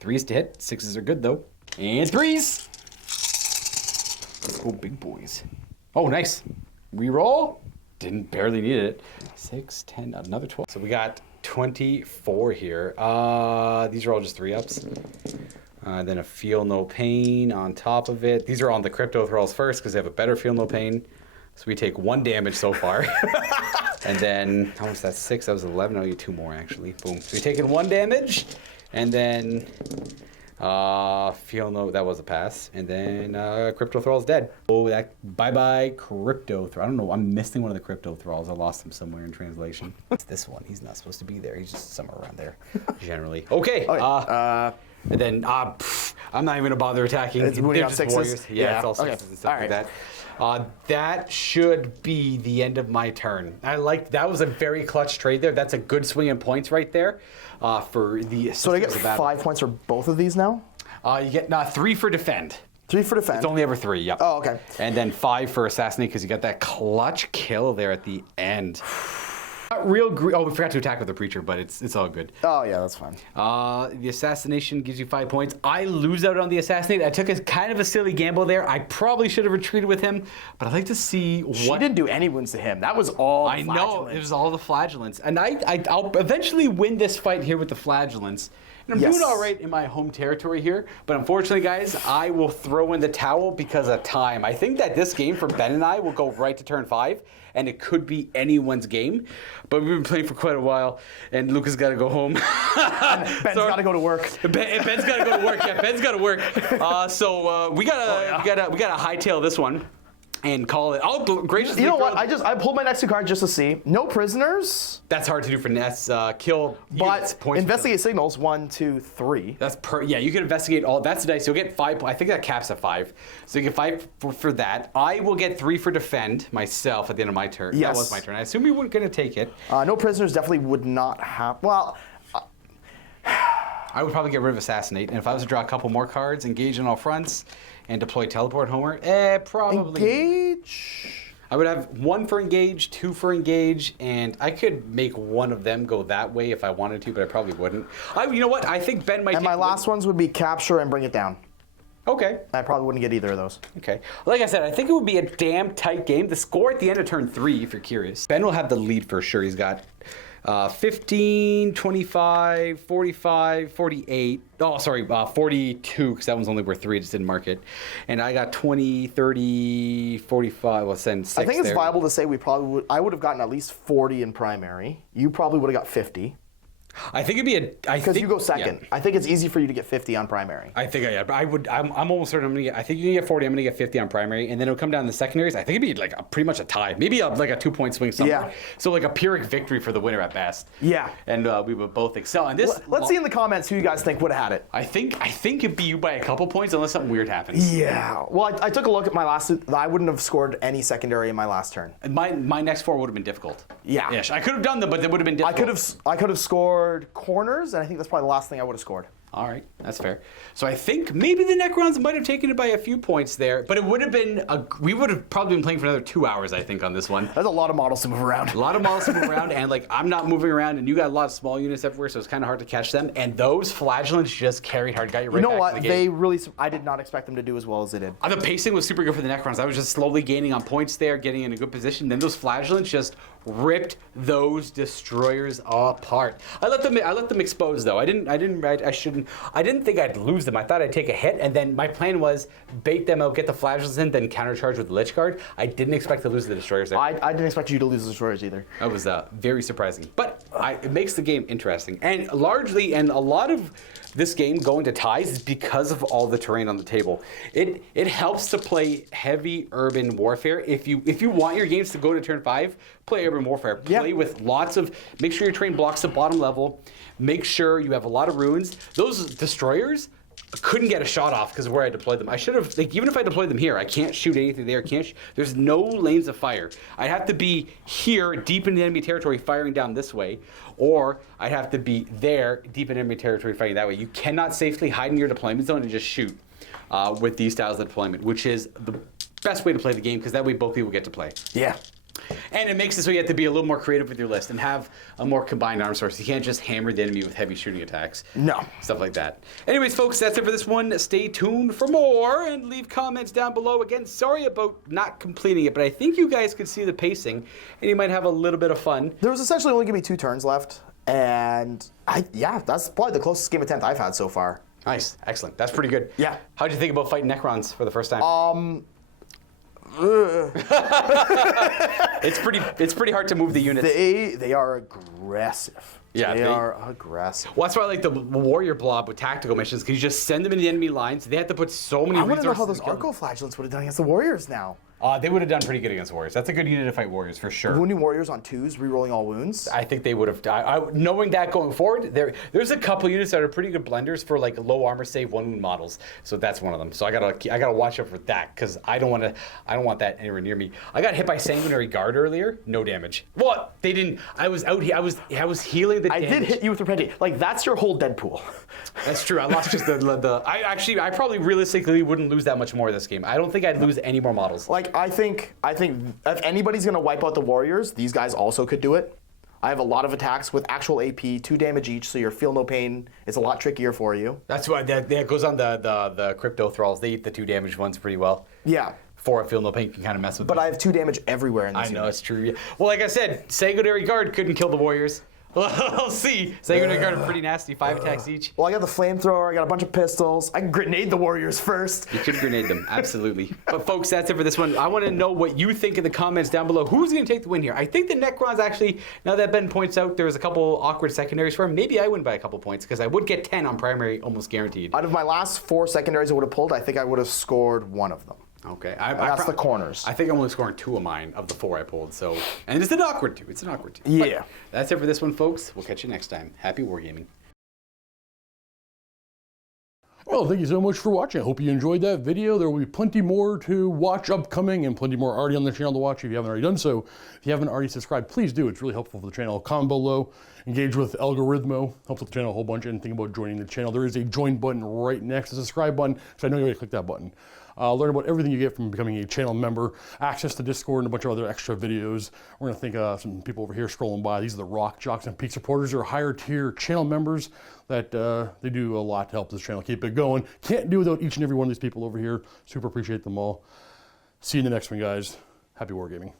3s to hit. 6s are good though. And 3s. Oh, big boys. Oh, nice. Reroll. Barely needed it. 6, 10, another 12. So we got 24 here. These are all just 3-ups. Then a feel no pain on top of it. These are on the crypto thralls first because they have a better feel no pain. So we take 1 damage so far. And then, how much is that? 6, that was 11. I'll get 2 more actually. Boom. So we're taking 1 damage. And then feel no, that was a pass. And then crypto thrall's dead. Oh, that bye-bye crypto thrall. I don't know, I'm missing one of the crypto thralls. I lost him somewhere in translation. It's this one. He's not supposed to be there. He's just somewhere around there, generally. Okay. And then, I'm not even gonna bother attacking. It's moving They're on just 6s? warriors. Yeah, it's all 6s Okay. and stuff All like right. that. That should be the end of my turn. That was a very clutch trade there. That's a good swing in points right there for the. So I get 5 points for both of these now? You get 3 for defend. 3 for defend. It's only ever 3. Yep. Oh, okay. And then 5 for assassinate because you got that clutch kill there at the end. Real oh, we forgot to attack with the preacher, but it's all good. Oh yeah, that's fine. The assassination gives you 5 points. I lose out on the assassinate. I took a kind of a silly gamble there. I probably should have retreated with him, but I'd like to see what. She didn't do any wounds to him. That was all. I know it was all the flagellants, and I'll eventually win this fight here with the flagellants. And I'm doing all right in my home territory here, but unfortunately, guys, I will throw in the towel because of time. I think that this game for Ben and I will go right to turn 5, and it could be anyone's game. But we've been playing for quite a while, and Lucas got to go home. Ben's got to go to work. Ben's got to go to work. Yeah, Ben's got to work. So we gotta hightail this one. And call it. Oh, graciously. You know what? I pulled my next 2 cards just to see. No prisoners. That's hard to do for Ness. Kill. But investigate signals. 1, 2, 3. That's yeah. You can investigate all. That's the dice. You'll get 5. I think that caps at 5. So you get 5 for that. I will get 3 for defend myself at the end of my turn. Yes. That was my turn. I assume you weren't going to take it. No prisoners definitely would not have. Well. I would probably get rid of assassinate, and if I was to draw a couple more cards, engage on all fronts, and deploy teleport Homer, probably Engage. I would have 1 for engage, 2 for engage, and I could make one of them go that way if I wanted to, but I probably wouldn't. You know what? I think Ben might. And my last ones would be capture and bring it down. Okay. I probably wouldn't get either of those. Okay. Like I said, I think it would be a damn tight game. The score at the end of turn 3, if you're curious. Ben will have the lead for sure. He's got 15, 25, 45, 48. Oh, sorry, 42, because that one's only worth 3. I just didn't mark it. And I got 20, 30, 45. Well, send 6 I think it's there. viable to say I would have gotten at least 40 in primary. You probably would have got 50. I think it'd be Because you go second. Yeah. I think it's easy for you to get 50 on primary. I think I'm almost certain I'm gonna get. I think you can get 40. I'm gonna get 50 on primary, and then it'll come down to the secondaries. I think it'd be like pretty much a tie, maybe like a 2-point swing somewhere. Yeah. So like a Pyrrhic victory for the winner at best. Yeah. And we would both excel. And this. Let's see in the comments who you guys think would have had it. I think it'd be you by a couple points unless something weird happens. Yeah. Well, I took a look at my last. I wouldn't have scored any secondary in my last turn. And my next 4 would have been difficult. Yeah. Ish. I could have done them, but they would have been difficult. I could have scored corners, and I think that's probably the last thing I would have scored. All right, that's fair. So I think maybe the Necrons might have taken it by a few points there, but it would have been we would have probably been playing for another 2 hours, I think, on this one. There's a lot of models to move around. A lot of models to move around, and like I'm not moving around, and you got a lot of small units everywhere, so it's kind of hard to catch them. And those flagellants just carried hard, got you right You know back what? to the game. They really. I did not expect them to do as well as they did. The pacing was super good for the Necrons. I was just slowly gaining on points there, getting in a good position. Then those flagellants just ripped those destroyers apart. I let them expose though. I didn't think I'd lose them. I thought I'd take a hit, and then my plan was bait them out, get the flagellants in, then countercharge with the Lich Guard. I didn't expect to lose the destroyers there. I didn't expect you to lose the destroyers either. That was very surprising, but it makes the game interesting. And largely, and a lot of this game going to ties is because of all the terrain on the table. It helps to play heavy urban warfare. If you want your games to go to turn 5, play urban warfare. Play with lots of. Make sure your terrain blocks the bottom level. Make sure you have a lot of ruins. Those destroyers couldn't get a shot off because of where I deployed them. I should have, even if I deployed them here, I can't shoot anything there. There's no lanes of fire. I'd have to be here, deep in the enemy territory, firing down this way, or I'd have to be there, deep in enemy territory, fighting that way. You cannot safely hide in your deployment zone and just shoot with these styles of deployment, which is the best way to play the game because that way both people get to play. Yeah. And it makes it so you have to be a little more creative with your list and have a more combined arm source. You can't just hammer the enemy with heavy shooting attacks. No. Stuff like that. Anyways, folks, that's it for this one. Stay tuned for more and leave comments down below. Again, sorry about not completing it, but I think you guys could see the pacing and you might have a little bit of fun. There was essentially only going to be 2 turns left, and that's probably the closest game of 10th I've had so far. Nice. Excellent. That's pretty good. Yeah. How'd you think about fighting Necrons for the first time? It's pretty hard to move the units. They are aggressive. Yeah, they are aggressive. Well, that's why I like the warrior blob with tactical missions because you just send them in the enemy lines. They have to put so many I want to resources. know how those Arco-Flagellants would have done against the Warriors now. They would have done pretty good against warriors. That's a good unit to fight warriors for sure. Wounding Warriors on 2s, rerolling all wounds. I think they would have. Knowing that going forward, there's a couple units that are pretty good blenders for like low armor save 1 wound models. So that's one of them. So I gotta watch out for that because I don't want that anywhere near me. I got hit by Sanguinary Guard earlier. No damage. What? They didn't. I was out here. I was healing the damage. I did hit you with Repente. Like that's your whole Deadpool. That's true. I lost just the. I probably realistically wouldn't lose that much more this game. I don't think I'd lose any more models. Like I think if anybody's gonna wipe out the Warriors, these guys also could do it. I have a lot of attacks with actual AP, 2 damage each, so you feel no pain. It's a lot trickier for you. That's why that goes on the crypto thralls. They eat the 2 damage ones pretty well. Yeah. 4 feel no pain can kind of mess with But them. I have 2 damage everywhere in this I know, unit. it's true. Yeah. Well, like I said, Sanguinary Guard couldn't kill the Warriors. We'll see. Sanguinary Guard are pretty nasty, 5 attacks each. Well, I got the flamethrower, I got a bunch of pistols. I can grenade the Warriors first. You could grenade them, absolutely. But folks, that's it for this one. I want to know what you think in the comments down below. Who's going to take the win here? I think the Necrons actually, now that Ben points out there was a couple awkward secondaries for him, maybe I win by a couple points because I would get 10 on primary, almost guaranteed. Out of my last 4 secondaries I would have pulled, I think I would have scored 1 of them. Okay. That's the corners. I think I'm only scoring 2 of mine of the 4 I pulled. So, and it's an awkward 2. It's an awkward 2. Yeah. But that's it for this one, folks. We'll catch you next time. Happy wargaming. Well, thank you so much for watching. I hope you enjoyed that video. There will be plenty more to watch upcoming and plenty more already on the channel to watch if you haven't already done so. If you haven't already subscribed, please do. It's really helpful for the channel. Comment below, engage with Algorithmo, helps with the channel a whole bunch, and think about joining the channel. There is a join button right next to the subscribe button, so I know you already clicked that button. learn about everything you get from becoming a channel member, access to Discord and a bunch of other extra videos. We're gonna thank some people over here scrolling by. These are the Rock, Jocks, and Peak supporters. They're higher tier channel members that they do a lot to help this channel keep it going. Can't do without each and every one of these people over here. Super appreciate them all. See you in the next one, guys. Happy wargaming.